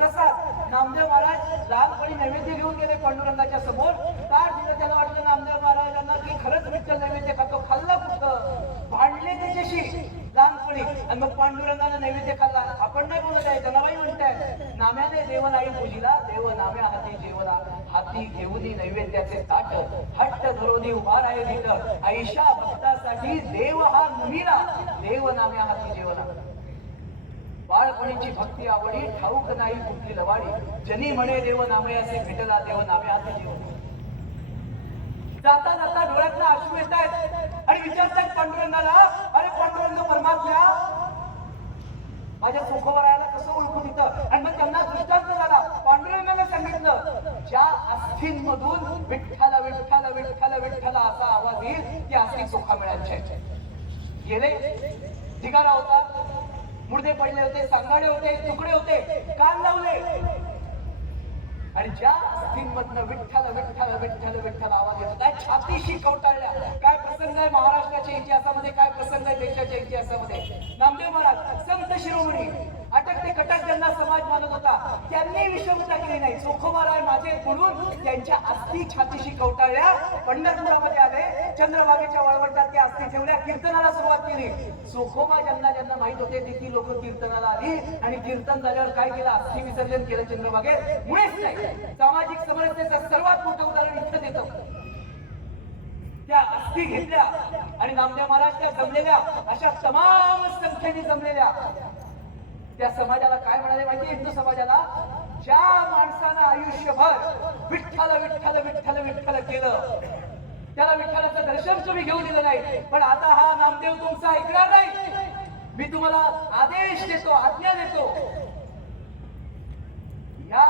तसा नामदेव महाराज लहानपणी नैवेद्य घेऊन गेले पांडुरंगाच्या समोर. काय तिथं त्याला वाटलं नामदेव महाराजांना की खरंच विठ्ठल नैवेद्य खातो. खाल्ला कुठं, भांडले त्याच्याशी लहानपणी. आणि मग पांडुरंगानं नैवेद्य खाल्ला. आपण नाही बोलत आहे, जनाबाई म्हणताय, नाम्याने देव नाही पूजिला, देव नाम्या हाती जेवला. हाती घेऊनी नैवेद्याचे ताट, हट्ट धरोनी उभा राहे तिथं. ऐशा भक्तासाठी देव हा मुनीला, देव नाम्या हाती जेवला. बाळपणीची भक्ती आवडी, ठाऊक नाही कुठली लवाडी. जनी म्हणे देव नामे असे भेटला, देव नामे हाती जेवला. जाता जाता डोळ्यातनं अश्रू येत आहेत आणि विचारतात पांडुरंगाला, अरे पांडुरंग परमात्म्या, माझ्या चोखोबारायाला कसं ओळखू तिथं? आणि मग त्यांना दृष्टांत झाला. पांडुरंगाने सांगितलं, ज्या अस्थींमधून विठ्ठल विठ्ठल विठ्ठल विठ्ठल असा आवाज येईल, त्या अस्थी चोखामेळ्यांच्या गेले. ढिगारा होता, मुर्दे पडले होते, सांगाडे होते, तुकडे होते, कान लावले. आणि ज्या अस्थींमधनं विठ्ठल विठ्ठल विठ्ठल विठ्ठल आवाज येत होता, छातीशी कवटाळल्या. काय प्रसंग आहे महाराष्ट्राच्या इतिहासामध्ये, काय प्रसंग आहे देशाच्या इतिहासामध्ये. नामदेव महाराज संत शिरोमणी, अटक ते कटक ज्यांना समाज मानत होता, त्यांनी विषमता केली नाही. चोखोबाराय माझे म्हणून त्यांच्या अस्थी छातीशी कवटाळल्या. पंढरपुरामध्ये आले, चंद्रभागेच्या वळवंटात त्या अस्थी ठेवल्या, कीर्तनाला सुरुवात केली. चोखोबा ज्यांना माहित होते ती लोक कीर्तनाला आली आणि कीर्तन झाल्यावर काय केलं? अस्थी विसर्जन केलं चंद्रभागेत. मुळेच नाही. सामाजिक समरसतेचं सर्वात मोठं उदाहरण इथं देतो. त्या अस्थी घेतल्या आणि नामदेव महाराज त्या जमलेल्या अशा तमाम संख्येने जमलेल्या त्या समाजाला काय म्हणाले माहिती? हिंदू समाजाला, ज्या माणसानं आयुष्यभर विठ्ठल विठ्ठल विठ्ठल विठ्ठल केलं, त्याला विठ्ठलाचं दर्शन तुम्ही घेऊ दिलं नाही, पण आता हा नामदेव तुमचा ऐकणार नाही. मी तुम्हाला आदेश देतो, आज्ञा देतो, या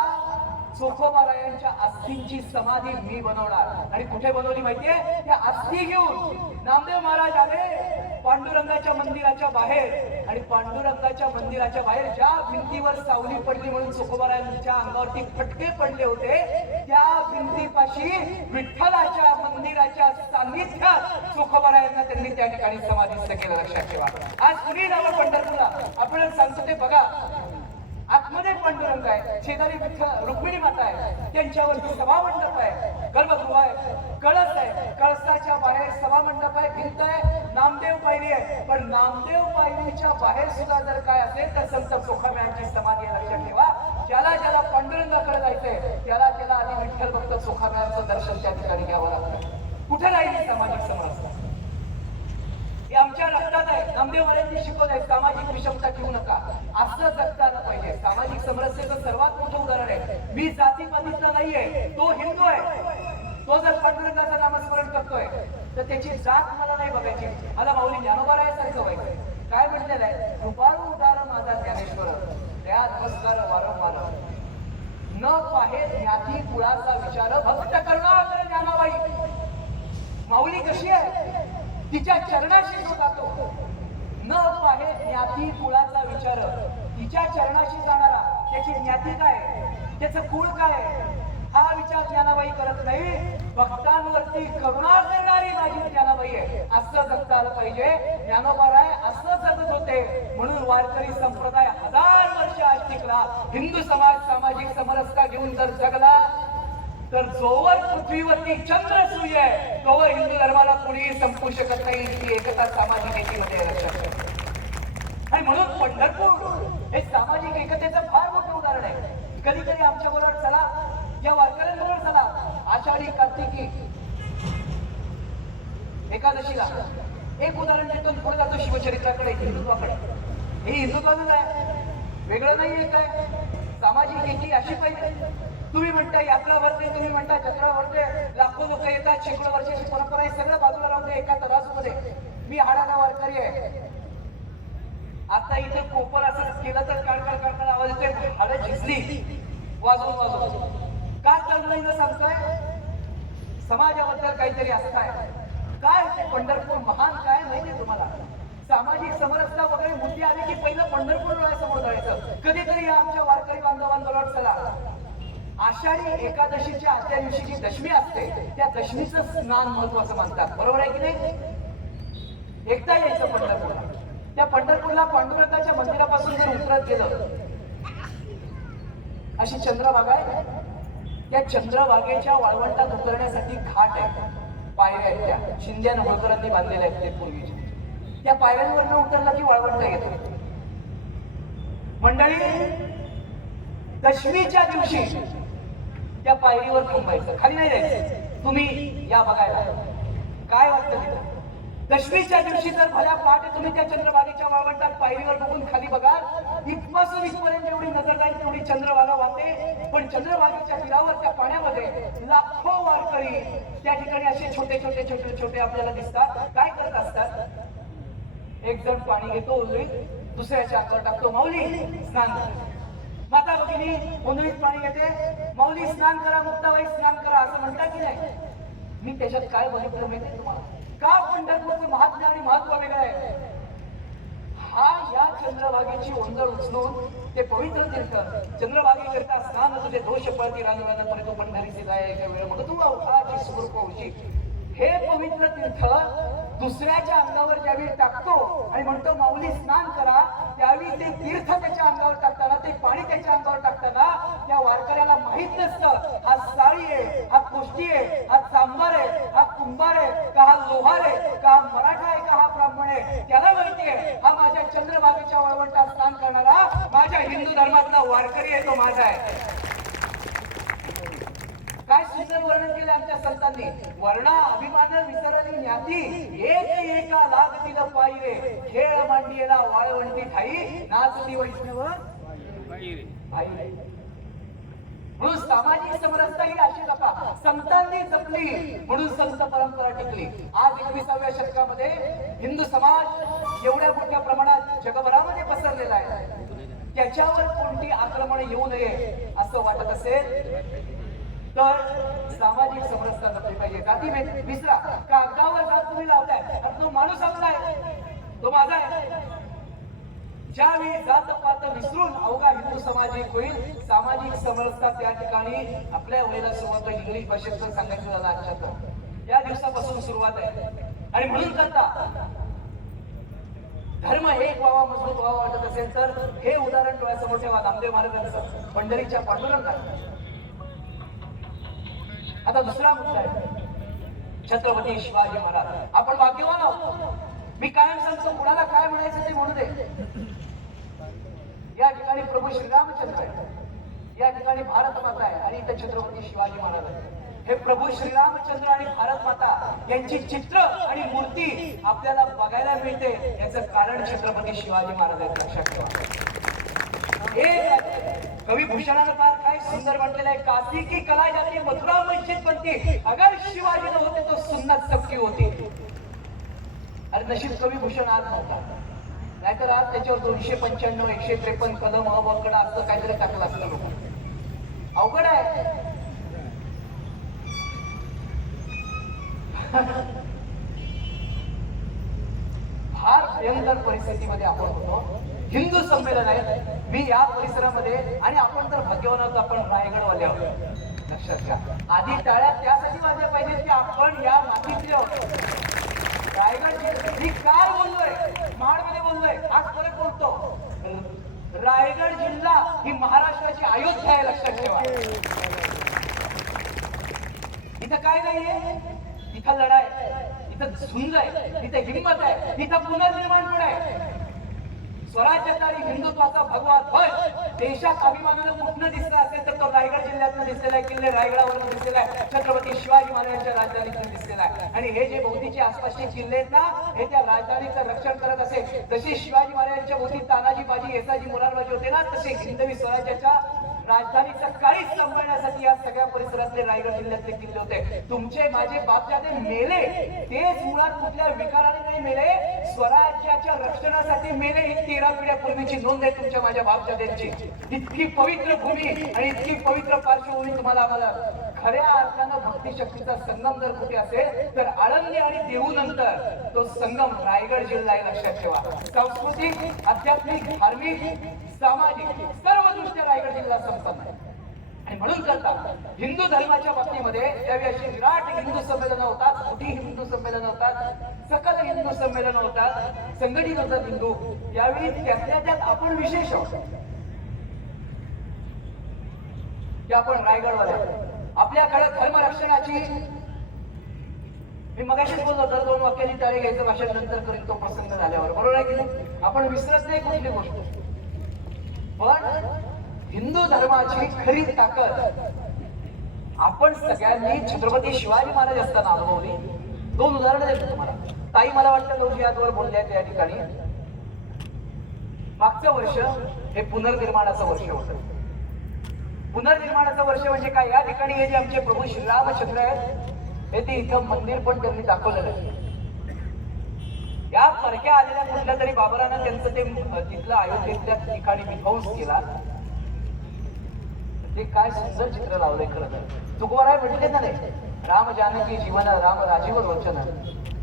चोखोबारायांच्या अस्थींची समाधी मी बनवणार. आणि कुठे बनवली माहितीये? त्या अस्थी घेऊन नामदेव महाराज आले पांडुरंगाच्या मंदिराच्या बाहेर. आणि पांडुरंगाच्या मंदिराच्या बाहेर ज्या भिंतीवर सावली पडली म्हणून चोखोबारायांच्या अंगावरती फटके पडले होते, त्या भिंतीपाशी विठ्ठलाच्या मंदिराच्या सान्निध्यात चोखोबारायांना त्यांनी त्या ठिकाणी समाधीस्थ केलं. लक्षात ठेवा. आज कुणी जावं पंढरपूरला, आपण सांगतो ते बघा. आतमध्ये पांडुरंग आहे, शेजारी रुक्मिणी माता आहे, त्यांच्यावरती सभामंडप आहे, गर्भगृह आहे, कळस आहे, कळसाच्या बाहेर सभामंडप आहे, भिंत आहे, नामदेव पायरी आहे. पण नामदेव पायरीच्या बाहेर सुद्धा जर काय असेल तर संत चोखामेळ्यांची समाधी आहे. लक्षात ठेवा. ज्याला पांडुरंगाकडे जायचंय त्याला आधी विठ्ठल भक्त चोखामेळ्यांचं दर्शन त्या ठिकाणी घ्यावं लागतं. कुठे राहिली सामाजिक समरसता? हे आमच्या रक्तात आहे. नामदेव महाराजांनी शिकवलंय, सामाजिक विषमता ठेवू नका, असं जगता आलं पाहिजे. सामाजिक समरसतेचं सर्वात मोठं उदाहरण आहे. मी जातीपातीतला नाहीये, तो हिंदू आहे. तो जर पांडुरंगाचं नामस्मरण करतोय तर त्याची जात मला नाही बघायची, मला माऊली ज्ञानोबारायासारखं व्हायचंय. काय म्हटलेलं आहे? कृपाळू उदार माझा ज्ञानेश्वर, त्या नमस्कार वारंवार. न पाहे ज्ञाती कुळाचा विचार भक्त करुणाकर ज्ञानाबाई. माऊली कशी आहे? तिच्या चरणाशी जो जातो, न पाहे ज्ञाती कुळाचा विचार, तिच्या चरणाशी जाणारा त्याची ज्ञाती काय, त्याचं कुळ काय, हा विचार ज्ञानाबाई करत नाही. भक्तांवरती करुणा करणारी माझी ज्ञानाबाई आहे, असं जगता आलं पाहिजे. ज्ञानोबाराय असं जगत होते, म्हणून वारकरी संप्रदाय 1000 वर्ष आज टिकला. हिंदू समाज सामाजिक समरसता घेऊन जर जगला तर जोवर पृथ्वीवरती चंद्र सूर्य आहे तोवर हिंदू धर्माला कोणीही संपवू शकत नाही. ती एकता सामाजिक एकीमध्ये लक्षात ठेवा. आणि म्हणून पंढरपूर हे सामाजिक एकतेचं फार मोठं उदाहरण आहे. कधी कधी आमच्या बरोबर चला, या वारकऱ्यांबरोबर चला, आषाढी कार्तिकी एकादशीला एक उदाहरण देतो, पुढे जातो शिवचरित्राकडे, हिंदुत्वाकडे. हे हिंदुत्वाचं आहे, वेगळं नाहीये काय. सामाजिक एकी अशी पाहिजे. तुम्ही म्हणता यात्रा भरते, तुम्ही म्हणता जत्रा भरते, लाखो लोक येतात, शेकडो वर्षाची परंपरा आहे, सगळं बाजूला राहून एका तराजूमध्ये. मी हाडाचा वारकरी आहे. आता इथे कोपर असं केलं तर काळकाळ काळकाळ आवाज येतोय, हाडं झिजली वाजवून वाजवून. का चाललंय सांगतोय? समाजाबद्दल काहीतरी असं आहे काय. ते पंढरपूर महान काय माहितीये तुम्हाला? सामाजिक समरसता वगैरे मुद्दे आले की पहिलं पंढरपूर डोळ्यासमोर जायचं. कधीतरी आमच्या वारकरी बांधवांबरोबर चला, आषाढी एकादशीच्या आदल्या दिवशी जी दशमी असते त्या दशमीचं स्नान महत्वाचं मानतात, बरोबर आहे की नाही? एकदा यायचं पंढरपूरला. त्या पंढरपूरला पांडुरंगाच्या मंदिरापासून जर उतरत गेलं, अशी चंद्रभागा आहे, त्या चंद्रभागेच्या वाळवंटात उतरण्यासाठी घाट आहे, पायऱ्या आहेत, त्या शिंदे आणि होळकरांनी बांधलेल्या आहेत ते पूर्वीच्या. त्या पायऱ्यांवर उतरला की वाळवंट येतो. मंडळी, दशमीच्या दिवशी त्या पायरीवर थांबायचं, खाली नाही जायचं. तुम्ही या बघायला काय वाटतं तिथं. दशमीच्या दिवशी जर भल्या पहाटे तुम्ही त्या चंद्रभागेच्या वाळवंटात पायरीवर बघून खाली बघा, इथपासून इथपर्यंत एवढी नजर जाईल तेवढी चंद्रभागा वाहते. पण चंद्रभागेच्या तीरावर त्या पाण्यामध्ये लाखो वारकरी त्या ठिकाणी असे छोटे छोटे छोटे छोटे आपल्याला दिसतात. काय करत असतात? एक जण पाणी घेतो उंजळीत, दुसऱ्याच्या अंगावर टाकतो, माऊली स्नान करा. माता भगिनी उंजळीत पाणी घेते, माऊली स्नान करा, मुक्ताबाई स्नान करा, असं म्हणता की नाही? मी त्याच्यात काय बघितलं माहितीये तुम्हाला? का पंढरपूरचं महात्म्य आणि महत्व वेगळं आहे. हा या चंद्रभागेची ओंजळ उचलून ते पवित्र तीर्थ चंद्रभागेकरिता स्नान तुझे दोष पळती रांगवाण्यापर्यंत पंढरीचे जाय एका वेळ मग तू अवकाची सुरूप होशी. हे पवित्र तीर्थ दुसऱ्याच्या अंगावर ज्यावेळी टाकतो आणि म्हणतो माऊली स्नान करा, त्यावेळी ते तीर्थ त्याच्या अंगावर टाकताना, ते पाणी त्याच्या अंगावर टाकताना त्या वारकऱ्याला माहित नसतं हा साळी आहे, हा कुष्टी आहे, हा सांबार आहे, हा कुंभार आहे का, हा लोहार आहे का, हा मराठा आहे का, हा ब्राह्मण आहे. त्याला माहिती आहे हा माझ्या चंद्रभागेच्या वाळवंटात स्नान करणारा माझ्या हिंदू धर्मातला वारकरी आहे, तो माझा आहे. काय सुंदर वर्णन केलं आमच्या संतांनी. वर्णा अभिमान विसरली ज्ञाती, एक एका लागतील पायरे, खेळ मांडीला वाळवंटी ठाई, नाचती वैष्णव पायरे. म्हणून सामाजिक समरसता ही अशी कथा संतांनी जपली, म्हणून संत परंपरा टिकली. आज 21व्या शतकामध्ये हिंदू समाज एवढ्या मोठ्या प्रमाणात जगभरामध्ये पसरलेला आहे. त्याच्यावर कोणती आक्रमण येऊ नये असं वाटत असेल तर सामाजिक समरसता जपली पाहिजे. जाती विसरा. कागदावर जात तुम्ही लावताय, तर तो माणूस आपला आहे, तो माझा आहे. ज्यावेळी जातपात विसरून अवघा हिंदू समाज एक होईल, सामाजिक समरसता त्या ठिकाणी आपल्या वेळेला सुरुवात होईल. इंग्लिश भाषेत पण सांगायचं झालं आजच्या या दिवसापासून सुरुवात आहे. आणि म्हणून करता धर्म एक व्हावा, मजबूत व्हावा वाटत असेल तर हे उदाहरण डोळ्यासमोर ठेवा, नामदेव महाराजांचं, पंढरीच्या पांडुरंगाचं. आता दुसरा मुद्दा आहे छत्रपती शिवाजी महाराज. आपण भाग्यवान आहोत. मी कायम सांगतो, कुणाला काय म्हणायचं ते म्हणू दे. या ठिकाणी प्रभू श्रीरामचंद्र आहे, या ठिकाणी भारत माता आहे आणि इथे छत्रपती शिवाजी महाराज आहे. हे प्रभू श्रीरामचंद्र आणि भारत माता यांची चित्र आणि मूर्ती आपल्याला बघायला मिळते. याचं कारण छत्रपती शिवाजी महाराज आहेत, लक्षात ठेवा. कवी भूषणानं फार काय सुंदर म्हटलेलं आहे, काशी की कला जाती मथुरा मस्जिद बनती, अगर शिवाजी न होते तो सुन्नत सबकी होती. अरे नशीब कवी भूषण आज नव्हता, नाहीतर आज त्याच्यावर 295 153 कलम अबकडा असं काहीतरी टाकलं असतं लोक. अवघड आहे. फार भयंकर परिस्थितीमध्ये आपण होतो. हिंदू संमेलन आहे, मी या परिसरामध्ये, आणि आपण तर भाग्यवान आहोत, आपण रायगडवाले आहोत. लक्षात घ्या, आधी टाळ्या त्यासाठी वाजल्या पाहिजेत की आपण या मातीतले आहोत. रायगड, मी काय बोललोय, महाडमध्ये बोललोय, आज परत बोलतो. रायगड जिल्हा ही महाराष्ट्राची अयोध्या आहे, लक्षात ठेवा. इथं काय नाहीये, इथं लढाई, इथं झुंज आहे, इथं हिंमत आहे, इथं पुनर्निर्माण पण आहे. स्वराज्याचा आणि हिंदुत्वाचा भगवा ध्वज देशात अभिमानानं कुठनं दिसला असेल तर तो रायगड जिल्ह्यातनं दिसलेला आहे. किल्ले रायगडावरून दिसलेला आहे, छत्रपती शिवाजी महाराजांच्या राजधानीतून दिसलेला आहे. आणि हे जे भोवतीचे आसपासचे किल्ले आहेत ना, हे त्या राजधानीचं रक्षण करत असे. जशी शिवाजी महाराजांच्या भोवती तानाजी बाजी, येसाजी, मुरारबाजी होते ना, तसे हिंदवी स्वराज्याच्या राजधानीचं काळीच सांभाळण्यासाठी या सगळ्या परिसरातले रायगड जिल्ह्यातले किल्ले होते. तुमचे माझे बापजादे मेले तेच मुळात कुठल्या विकाराने नाही मेले, स्वराज्याच्या रक्षणासाठी मेले. ही 13 पिढ्यापूर्वीची नोंद आहे तुमच्या माझ्या बापजाद्यांची. इतकी पवित्र भूमी आणि इतकी पवित्र पार्श्वभूमी तुम्हाला आम्हाला. खऱ्या अर्थानं भक्ती शक्तीचा संगम जर कुठे असेल तर आळंदी आणि देहू नंतर तो संगम रायगड जिल्हा आहे, लक्षात ठेवा. सांस्कृतिक, आध्यात्मिक, धार्मिक, सामाजिक सर्व दृष्ट्या रायगड जिल्हा संपन्न आहे. आणि म्हणून करता हिंदू धर्माच्या बाबतीमध्ये त्यावेळी अशी विराट हिंदू संमेलन होतात, मोठी हिंदू संमेलन होतात, सकल हिंदू संमेलन होतात, संघटित होतात हिंदू. यावेळी त्यातल्या त्यात आपण विशेष आहोत की आपण रायगडवाले. आपल्याकडे धर्मरक्षणाची, मी मगाशीच बोललो, दर 2 वाक्यांनी टाळी घ्यायचं भाषण नंतर करीन तो प्रसंग झाल्यावर, बरोबर आहे की नाही. आपण विसरत नाही कुठली गोष्ट, पण हिंदू धर्माची खरी ताकद आपण सगळ्यांनी छत्रपती शिवाजी महाराज असताना अनुभवली. 2 उदाहरणं देतो तुम्हाला. ताई मला वाटतं लवजी यादवर बोलल्या त्या ठिकाणी. मागचं वर्ष हे पुनर्निर्माणाचं वर्ष होतं. पुनर्निर्माणाचं वर्ष म्हणजे काय, या ठिकाणी हे जे आमचे प्रभू श्रीरामचंद्र आहेत, हे ते इथं मंदिर पण त्यांनी दाखवलेलं आहे. या परक्या आलेल्या कुठल्या तरी बाबरानं त्यांचं ते तिथलं अयोध्येतल्या ठिकाणी विध्वंस केला. ते काय सुंदर चित्र लावलंय खरं तर. तुकोबाराय म्हटले ना, नाही, राम जानकी जीवन राम राजीव रोचन,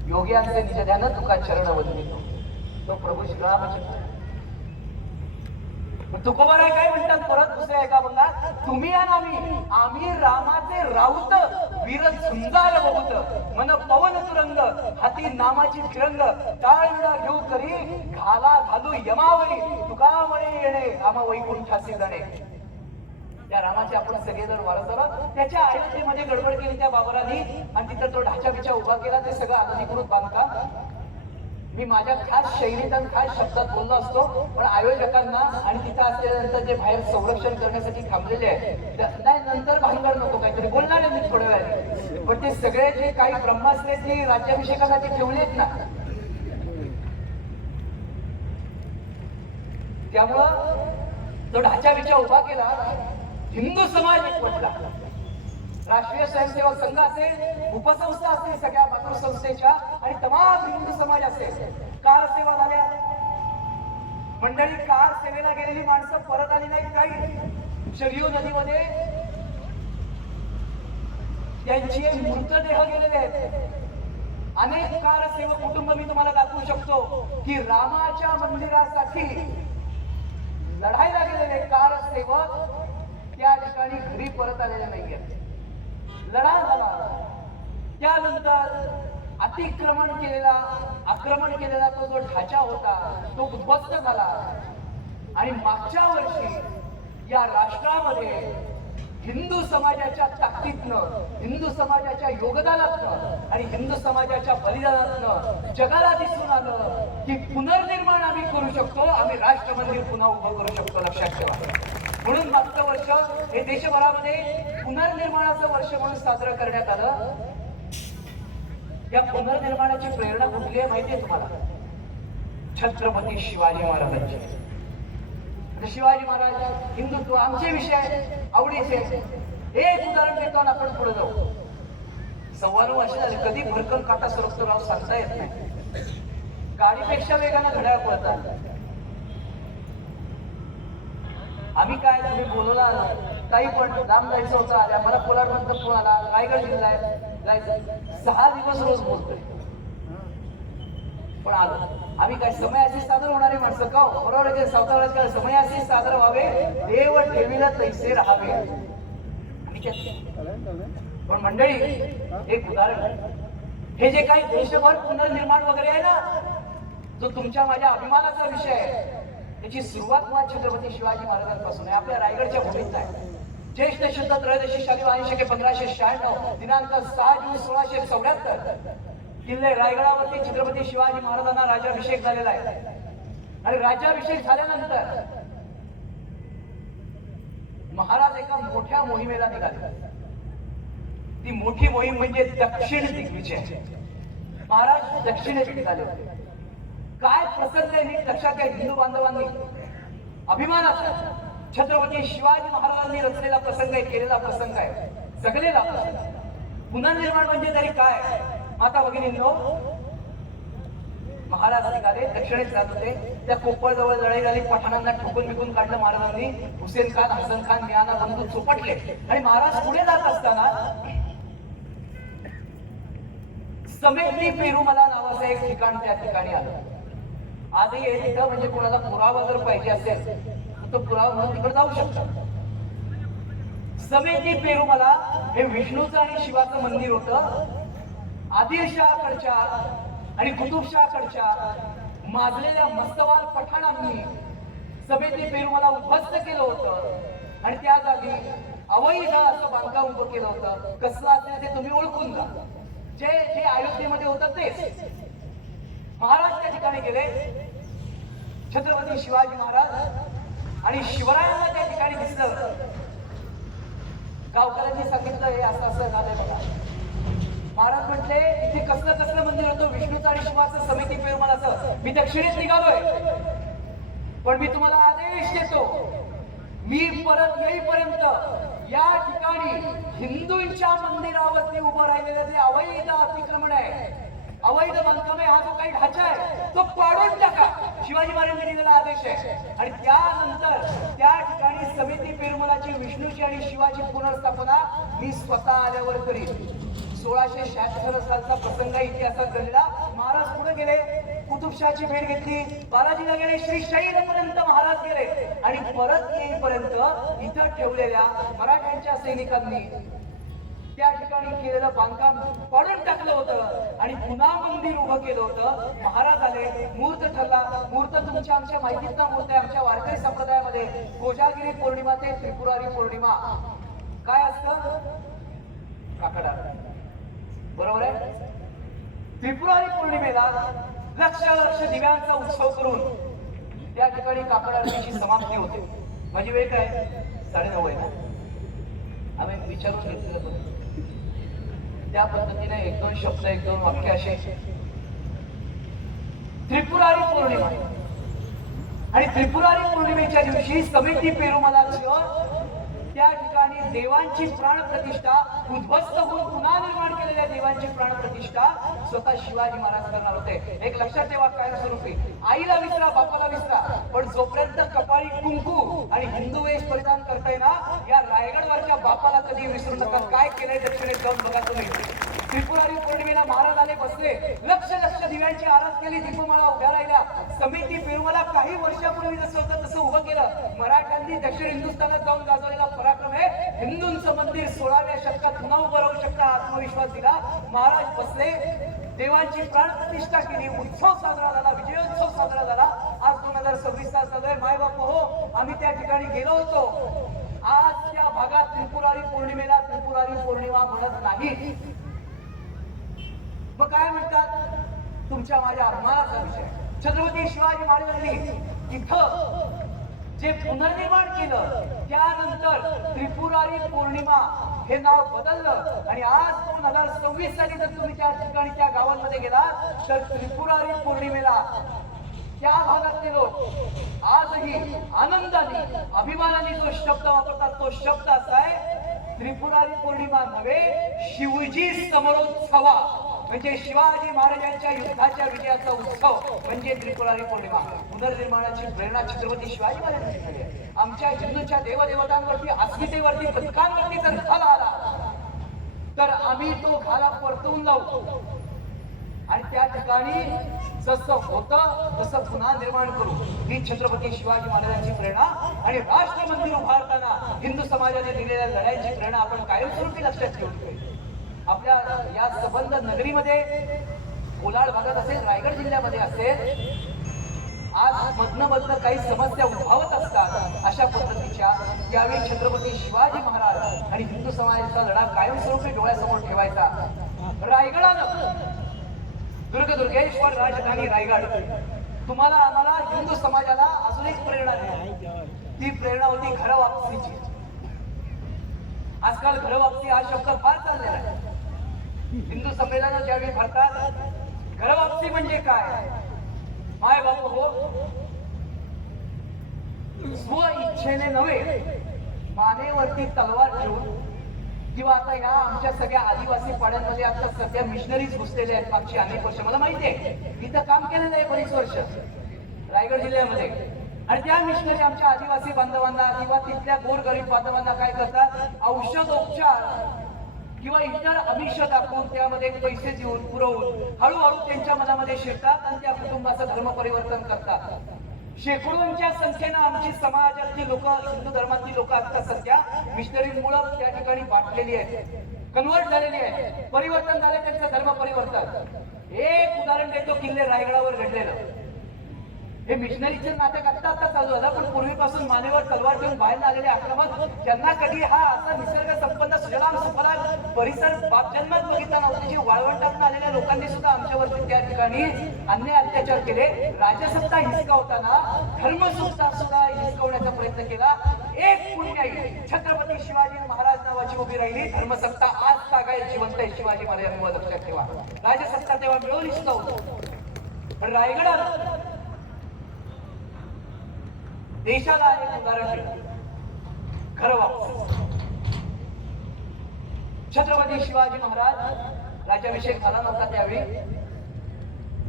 योग्यांचे निज ध्यान तुका चरण वंदितो. तो प्रभू श्रीरामचंद्र. तुकोबाराय काय म्हणतात परत दुसऱ्या एका बंगात, तुम्ही आणि आम्ही रामाचे राऊत, वीर झुंजार बहुत, मन पवन तुरंग, हाती नामाची फिरंग, टाळविडा घेऊ करी, घाला घालू यमावरी, तुका म्हणे येणे रामा वैकुंठासी जाणे. त्या रामाचे आपण सगळेजण वारसदार आहोत. त्याच्या अयोध्येमध्ये गडबड केली त्या बाबरांनी आणि तिथं तो ढाचा बिचा उभा केला. ते सगळं आधुनिकृत बांधकाम मी माझ्या खास शैलीत आणि खास शब्दात बोललो असतो, पण आयोजकांना आणि तिथं असल्यानंतर जे बाहेर संरक्षण करण्यासाठी थांबलेले आहे, नाही नंतर भानगड नको, काहीतरी बोलणार आहे मी थोड्या वेळाने. पण ते सगळे जे काही ब्रह्मास्त्रे ते राज्याभिषेकासाठी ठेवलेत ना, त्यामुळं तो ढाचा बिचा उभा केला. हिंदू समाज एकवटला. राष्ट्रीय स्वयंसेवक संघ असेल, उपसंस्था असतील सगळ्या मातृसंस्थेच्या, आणि तमाम हिंदू समाज असेल. कार सेवा झाल्या. मंडळी, कार सेवेला गेलेली माणसं परत आली नाहीत. काही शरयू नदीमध्ये त्यांचे मृतदेह गेलेले आहेत. अनेक कार सेवक कुटुंब मी तुम्हाला दाखवू शकतो की रामाच्या मंदिरासाठी लढायला गेलेले कार सेवक त्या ठिकाणी घरी परत आलेले नाहीये. लढा झाला. त्यानंतर आक्रमण केलेला तो जो ढाचा होता तो उद्ध्वस्त झाला. आणि मागच्या वर्षी या राष्ट्रामध्ये हिंदू समाजाच्या ताकदीतनं, हिंदू समाजाच्या योगदानातनं आणि हिंदू समाजाच्या बलिदानातनं जगाला दिसून आलं की पुनर्निर्माण आम्ही करू शकतो, आम्ही राष्ट्र मंदिर पुन्हा उभं करू शकतो. लक्षात ठेवा. म्हणून मागचं वर्ष हे देशभरामध्ये पुनर्निर्माणाचं वर्ष म्हणून साजरं करण्यात आलं. या पुनर्निर्माणाची प्रेरणा कुठली आहे माहितीये तुम्हाला? छत्रपती शिवाजी महाराजांची. शिवाजी महाराज हिंदुत्व आमचे विषय आवडीचे. एक उदाहरण देतो आणि आपण पुढे जाऊ. 9.25 वर्ष झाली, कधी भरकम काटा सरकतो राव सांगता येत नाही. गाडीपेक्षा वेगानं घड्याळ पळतात. आम्ही काय, तुम्ही बोलवला ताई पण लांब जायचं होतं आल्या, मला कोल्हापूरचा फोन आला, रायगड जिल्हा आहे जायचं, 6 दिवस रोज बोलतोय पण आलो. आम्ही काय समय अशी सादर होणारी माणसं का हो? बरोबर आहे, सावताळात काय समय अशी सादर व्हावे, देव ठेवीला तैसे राहावे. आणि पण मंडळी एक उदाहरण, हे जे काही देशभर पुनर्निर्माण वगैरे आहे ना, जो तुमच्या माझ्या अभिमानाचा विषय आहे, त्याची सुरुवात मुळात छत्रपती शिवाजी महाराजांपासून आहे, आपल्या रायगडच्या भूमीत आहे. ज्येष्ठ शुद्ध त्रयोदशी शालिवाहन शके 1596 दिनांक 6 जून 1674 किल्ले रायगडावरती छत्रपती शिवाजी महाराजांना राज्याभिषेक झालेला आहे. आणि राज्याभिषेक झाल्यानंतर महाराज एका मोठ्या मोहिमेला निघाले. ती मोठी मोहीम म्हणजे दक्षिण दिग्विजय. महाराज दक्षिणेत निघाले होते. काय प्रसंग आहे नीट लक्षात घ्या हिंदू बांधवांनी, अभिमानाचा छत्रपती शिवाजी महाराजांनी रचलेला प्रसंग आहे, केलेला प्रसंग आहे, जगलेला प्रसंग. पुनर्निर्माण म्हणजे तरी काय माता भगिनींनो, महाराज निघाले दक्षिणेत जात होते. त्या कोप्पळ जवळ लढाई झाली, पठाणांना ठोकून बिकून काढलं महाराजांनी. हुसेन खान, हसन खान, मियाना बंधू चोपटले. आणि महाराज पुढे जात असताना समेती पेरुमला नावाचं एक ठिकाण त्या ठिकाणी आलं. आजही हे तिथं म्हणजे कोणाला पुरावा जर पाहिजे असेल तर तो पुरावा म्हणून तिकडे जाऊ शकतात. समेती पेरुमला हे विष्णूचं आणि शिवाचं मंदिर होतं. आदिलशहाकडच्या आणि कुतुबशहाकडच्या माजलेल्या मस्तवाल पठाणांनी समेती पेरुमला उद्ध्वस्त केलं होतं. आणि त्या जागी अवैध असं बांधकाम उभं केलं होतं. कसलं असेल ते तुम्ही ओळखून जा. जे जे अयोध्येमध्ये होतं तेच. महाराज त्या ठिकाणी गेले. छत्रपती शिवाजी महाराज आणि शिवरायांना त्या ठिकाणी दिसलं. गावकऱ्यांनी सांगितलं हे असं असं झालंय बघा. महाराज म्हटले इथे कसलं कसलं मंदिर होतं, विष्णूचं आणि शिवाचं समिती पेरुमलाचं. मी दक्षिणेत निघालोय, पण मी तुम्हाला आदेश देतो, मी परत येईपर्यंत या ठिकाणी हिंदूंच्या मंदिरावरती उभं राहिलेलं जे अवैध अतिक्रमण आहे, अवैध बांधकाम आहे, हा जो काही ढाचा आहे तो पाडून टाका. शिवाजी महाराजांनी दिलेला आदेश आहे. आणि त्यानंतर त्या ठिकाणी समिती पेरुमलाची, विष्णूची आणि शिवाची पुनर्स्थापना मी स्वतः आल्यावर करीन. 1676 सालचा प्रसंग इतिहासात घडलेला. महाराज पुढे गेले, कुतुबशहाची भेट घेतली, बालाजीला गेले, श्रीशैलपर्यंत महाराज गेले. आणि परत येईपर्यंत इथं ठेवलेल्या मराठ्यांच्या सैनिकांनी त्या ठिकाणी केलेलं बांधकाम पाडून टाकलं होतं आणि पुन्हा मंदिर उभं केलं होतं. महाराज आले, मुहूर्त ठरला. मुहूर्त तुमच्या आमच्या माहितीतला मुहूर्त आहे. आमच्या वारकरी संप्रदायामध्ये कोजागिरी पौर्णिमा ते त्रिपुरारी पौर्णिमा काय असतं? काकडा, बरोबर आहे. त्रिपुरारी पौर्णिमेला लक्ष लक्ष दिव्यांचा उत्सव करून त्या ठिकाणी काकड आरतीची समाप्ती होते. माझी वेळ काय? 9:30 आहे ना. आम्ही विचारून घेतलेलं त्या पद्धतीने 1-2 शब्द 1-2 वाक्य असे. त्रिपुरारी पौर्णिमा आणि त्रिपुरारी पौर्णिमेच्या दिवशी समिती पेरुमलाचं त्या ठिकाणी देवांची प्राणप्रतिष्ठा, उद्ध्वस्त होऊन पुन्हा निर्माण केलेल्या देवांची प्राणप्रतिष्ठा स्वतः शिवाजी महाराज करणार होते. एक लक्षात ठेवा कायमस्वरूपी, आईला विसरा, बापाला विसरा, पण जोपर्यंत कपाळी कुंकू आणि हिंदू वेश परिधान करताय ना, या रायगडवरच्या बापाला कधी विसरू नका. काय केलंय दक्षिणेत जाऊन बघा तुम्ही. त्रिपुरारी पौर्णिमेला महाराज आले, बसले, लक्ष लक्ष दिव्यांची आरत केली, दीपमाला उभ्या राहिल्या. समिती पेरुमला काही वर्षापूर्वी जसं होतं तसं उभं केलं. मराठ्यांनी दक्षिण हिंदुस्थानात जाऊन गाजवलेला पराक्रम आहे. हिंदूंचं मंदिर 16व्या शतकात पुन्हा उभं राहू शकता आत्मविश्वास दिला. महाराज बसले, देवांची प्राणप्रतिष्ठा केली, उत्सव साजरा झाला, विजयोत्सव साजरा झाला. आज 2026 चालू आहे. माय बाप हो, आम्ही त्या ठिकाणी गेलो होतो. आज त्या भागात त्रिपुरारी पौर्णिमेला त्रिपुरारी पौर्णिमा म्हणत नाही. मग काय म्हणतात? तुमच्या माझ्या अभिमानाचा विषय. छत्रपती शिवाजी महाराजांनी इथं जे पुनर्निर्माण केलं, त्यानंतर त्रिपुरारी पौर्णिमा हे नाव बदललं. आणि आज 2026 साली जर तुम्ही त्या ठिकाणी त्या गावांमध्ये गेला तर त्रिपुरारी पौर्णिमेला त्या भागातले लोक आजही आनंदाने, अभिमानाने जो शब्द वापरतात तो शब्द असा आहे, त्रिपुरारी पौर्णिमा नव्हे, शिवजी समरोत्सवा. म्हणजे शिवाजी महाराजांच्या युद्धाच्या विजयाचा उत्सव म्हणजे त्रिपुरारी पौर्णिमा. पुनर्निर्माणाची प्रेरणा छत्रपती शिवाजी महाराजांनी दिली आहे. आमच्या हिंदूंच्या देवदेवतांवरती, अस्मितेवरती, पथकांवरती जर घाला आला तर आम्ही तो घाला परतवून लावू आणि त्या ठिकाणी जसं होतं तसं पुन्हा निर्माण करू. ही छत्रपती शिवाजी महाराजांची प्रेरणा आणि राष्ट्र मंदिर उभारताना हिंदू समाजाने दिलेल्या लढाईची प्रेरणा आपण कायमस्वरूपी लक्षात ठेवली पाहिजे. आपल्या या संबंध नगरीमध्ये, कोलाड भागात असेल, रायगड जिल्ह्यामध्ये असेल, आज मधनं काही समस्या उद्भवत असतात. अशा पद्धतीच्या त्यावेळी छत्रपती शिवाजी महाराज आणि हिंदू समाजाचा लढा कायमस्वरूपी डोळ्यासमोर ठेवायचा. रायगडानं, दुर्गेश्वर राजधानी रायगड, तुम्हाला आम्हाला हिंदू समाजाला अजून एक प्रेरणा दिली. ती प्रेरणा होती घर वापसीची. आजकाल घर वापसी हा शब्द फार चाललेला आहे. हिंदू संमेलन ज्यावेळी भरतात, घर वापसी म्हणजे काय? माय बाप हो, स्व इच्छेने नव्हे, मानेवरती तलवार ठेवून, किंवा आता या आमच्या सगळ्या आदिवासी पाड्यांमध्ये आता सध्या मिशनरीज घुसलेले आहेत. मागची अनेक वर्ष मला माहिती आहे, इथं काम केलेलं आहे बरीच वर्ष रायगड जिल्ह्यामध्ये. आणि त्या मिशनरी आमच्या आदिवासी बांधवांना किंवा तिथल्या गोरगरीब बांधवांना काय करतात, औषधोपचार किंवा इतर आमिष दाखवून त्यामध्ये पैसे देऊन पुरवून हळूहळू त्यांच्या मनामध्ये शिरतात आणि त्या कुटुंबाचं धर्म परिवर्तन करतात. शेकडोंच्या संख्येनं आमची समाजातली लोक, हिंदू धर्मातली लोक आता सध्या मिशनरीमुळे त्या ठिकाणी वाटलेली आहेत, कन्वर्ट झालेली आहे, परिवर्तन झाले त्यांचं धर्म परिवर्तन. एक उदाहरण देतो, किल्ले रायगडावर घडलेलं. हे मिशनरीचं नाटक आता चालू झालं, पण पूर्वीपासून मानेवर तलवार ठेवून बाहेर आलेले आक्रमक, ज्यांना कधी हा असा निसर्ग संपन्न सुजलाम सुफलाम परिसर बापजन्मात बघितला नव्हता, जे वाळवंटातून आलेल्या लोकांनी सुद्धा आमच्यावरती त्या ठिकाणी अन्याय अत्याचार केले. राजसत्ता हिसकावताना धर्मसत्ता सुद्धा हिसकावण्याचा प्रयत्न केला. एक पुण्याई छत्रपती शिवाजी महाराज नावाची उभी राहिली. धर्मसत्ता आज तागाय जिवंत आहे शिवाजी महाराजांवर, लक्षात ठेवा. राजसत्ता तेव्हा मिळून हिसकावतो. पण रायगडात देशाला एक उदाहरण दिलं, घर वापस. छत्रपती शिवाजी महाराज राज्याभिषेक झाला नव्हता त्यावेळी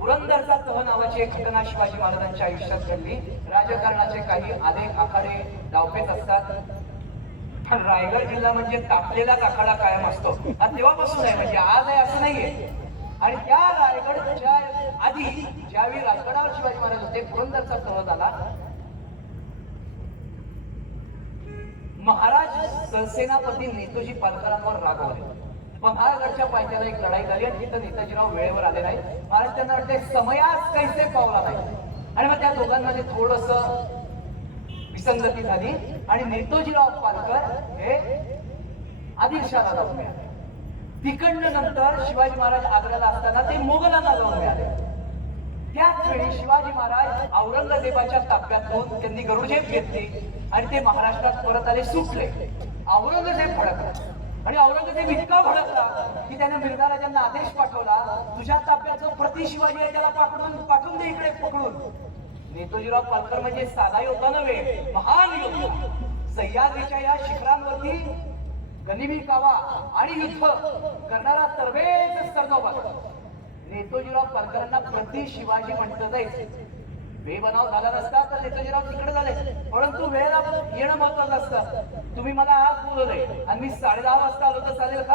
पुरंदरचा तह नावाची एक घटना शिवाजी महाराजांच्या आयुष्यात घडली. राजकारणाचे काही आलेख आखाडे डावपेच असतात, पण रायगड जिल्हा म्हणजे तापलेला आखाडा कायम असतो. हा तेव्हापासून आहे, म्हणजे आज आहे असं नाहीये. आणि त्या रायगडच्या आधी ज्यावेळी राजगडावर शिवाजी महाराज होते, पुरंदरचा तह झाला. महाराज सरसेनापती नेताजी पालकरांवर रागवले. पन्हाळगडच्या पायथ्याला एक लढाई झाली आणि तिथं नेताजीराव वेळेवर आले नाही. महाराज त्यांना वाटते समयास कैसे पावला नाही, आणि मग त्या दोघांमध्ये थोडस विसंगती झाली आणि नेताजीराव पालकर हे आदिलशहाला जाऊन मिळाले. तिकडनं नंतर शिवाजी महाराज आग्र्याला असताना ते मोगलांना जाऊन मिळाले. त्याच वेळी शिवाजी महाराज औरंगजेबाच्या ताब्यातून त्यांनी गरुजेब घेतली आणि ते महाराष्ट्रात परत आले, सुटले. औरंगजेब भडकला आणि औरंगजेब इतका भडकला की त्याने मिर्झा राजांना आदेश पाठवला, तुझ्या ताब्याचं प्रति शिवाजी आहे त्याला पाठवून दे इकडे पकडून. नेताजीराव पालकर म्हणजे साधा योद्धा नव्हे, महान योद्धा. सह्याद्रीच्या या शिखरांवरती गनिमी कावा आणि युद्ध करणारा तरबेज सरनोबत. नेताजीराव पालकरांना प्रति शिवाजी म्हटलं जायचं. बेबनाव झाला नसता तर नेताजीराव तिकडे झाले, परंतु वेळेला येणं महत्वाचं असतं. तुम्ही मला आज बोलवलंय आणि मी 10:30 वाजता आलो तर चालेल का?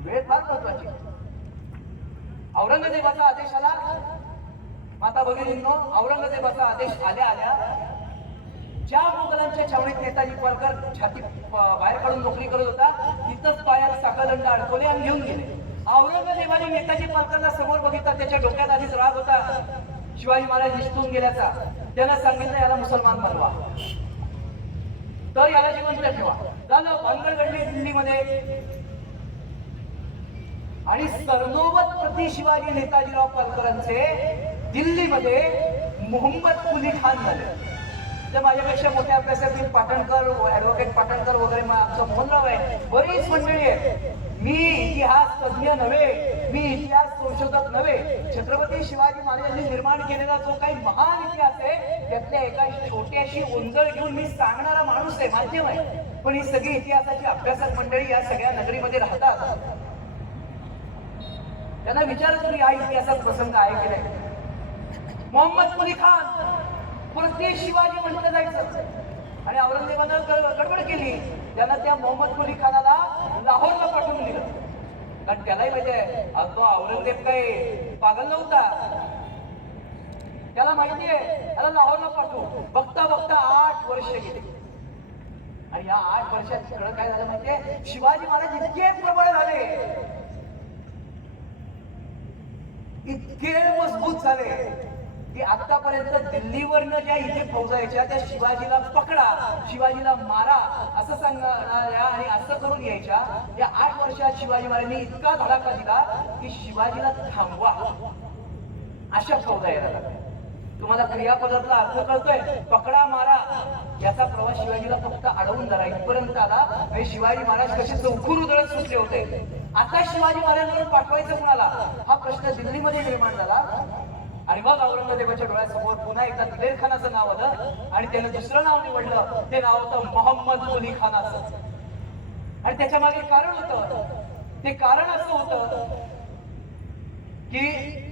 वेळ फार महत्वाची. औरंगजेबाचा आदेश आला. माता भगिनींनो, औरंगजेबाचा आदेश आल्या ज्या मोगलांच्या छावणीत नेताजी पालकर छाती बाहेर काढून नोकरी करत होता, तिथंच पायात साखळदंड अडकवले आणि घेऊन गेले. औरंगजेबाने नेताजी पालकरला समोर बघितला. त्याच्या डोक्यात आधीच राग होता शिवाजी महाराज निसटून गेल्याचा. त्याला सांगितलं याला मुसलमान बनवा, तर याला जिवंत ठेवा. झालं, भानगड घडली दिल्लीमध्ये. आणि सरनोबत प्रति शिवाजी नेताजीराव पालकरांचे दिल्लीमध्ये मोहम्मद कुली खान झाले. तर माझ्यापेक्षा मोठ्या अभ्यासातील पाटणकर, ऍडव्होकेट पाटणकर वगैरे आमचं मोहनराव आहे, बरीच मंडळी आहे. मी इतिहास तज्ञ नव्हे, मी इतिहास संशोधक नव्हे. छत्रपती शिवाजी महाराजांनी निर्माण केलेला जो काही महान इतिहास आहे त्यातल्या एका छोट्याशी ओंजळ घेऊन मी सांगणारा माणूस आहे, माध्यम आहे. पण ही सगळी इतिहासाची अभ्यासक मंडळी या सगळ्या नगरीमध्ये राहतात. त्यांना विचारत तुम्ही हा इतिहासात प्रसंग आहे की नाही. मोहम्मद कुली खान प्रत्येक शिवाजी म्हटलं जायचं आणि औरंगजेबानं गडबड केली. त्यांना त्या मोहम्मद कुली खानाला लाहोरला पाठवून दिलं. कारण त्यालाही माहिती आहे तो औरंगजेब काय पागल नव्हता. त्याला माहिती आहे त्याला लाहोरला पाठवू. बघता बघता 8 वर्ष गेली आणि या 8 वर्षात सगळं काय झालं माहितीये. शिवाजी महाराज इतके प्रबळ झाले, इतके मजबूत झाले की आतापर्यंत दिल्लीवरनं ज्या इथे फौजा यायच्या त्या शिवाजीला पकडा, शिवाजीला मारा असं सांगणाऱ्या आणि असं करून यायच्या. या 8 वर्षात शिवाजी महाराजांनी इतका धडाका दिला की शिवाजीला थांबवा अशा फौजा यायला लागल्या. तुम्हाला क्रियापदातला अर्थ कळतोय. पकडा मारा याचा प्रवास शिवाजीला फक्त अडवून धरा इथपर्यंत आला. आणि शिवाजी महाराज कसे चौखूर उधळत सुटले होते. आता शिवाजी महाराजांवर पाठवायचं कुणाला हा प्रश्न दिल्लीमध्ये निर्माण झाला. आणि मग औरंगजेबाच्या डोळ्यासमोर पुन्हा एकदा दिलेर खानाचं नाव आलं आणि त्याने दुसरं नाव निवडलं. ते नाव होतं मोहम्मद कुली खानाचं. आणि त्याच्या मागे कारण होतं. ते कारण असं होतं की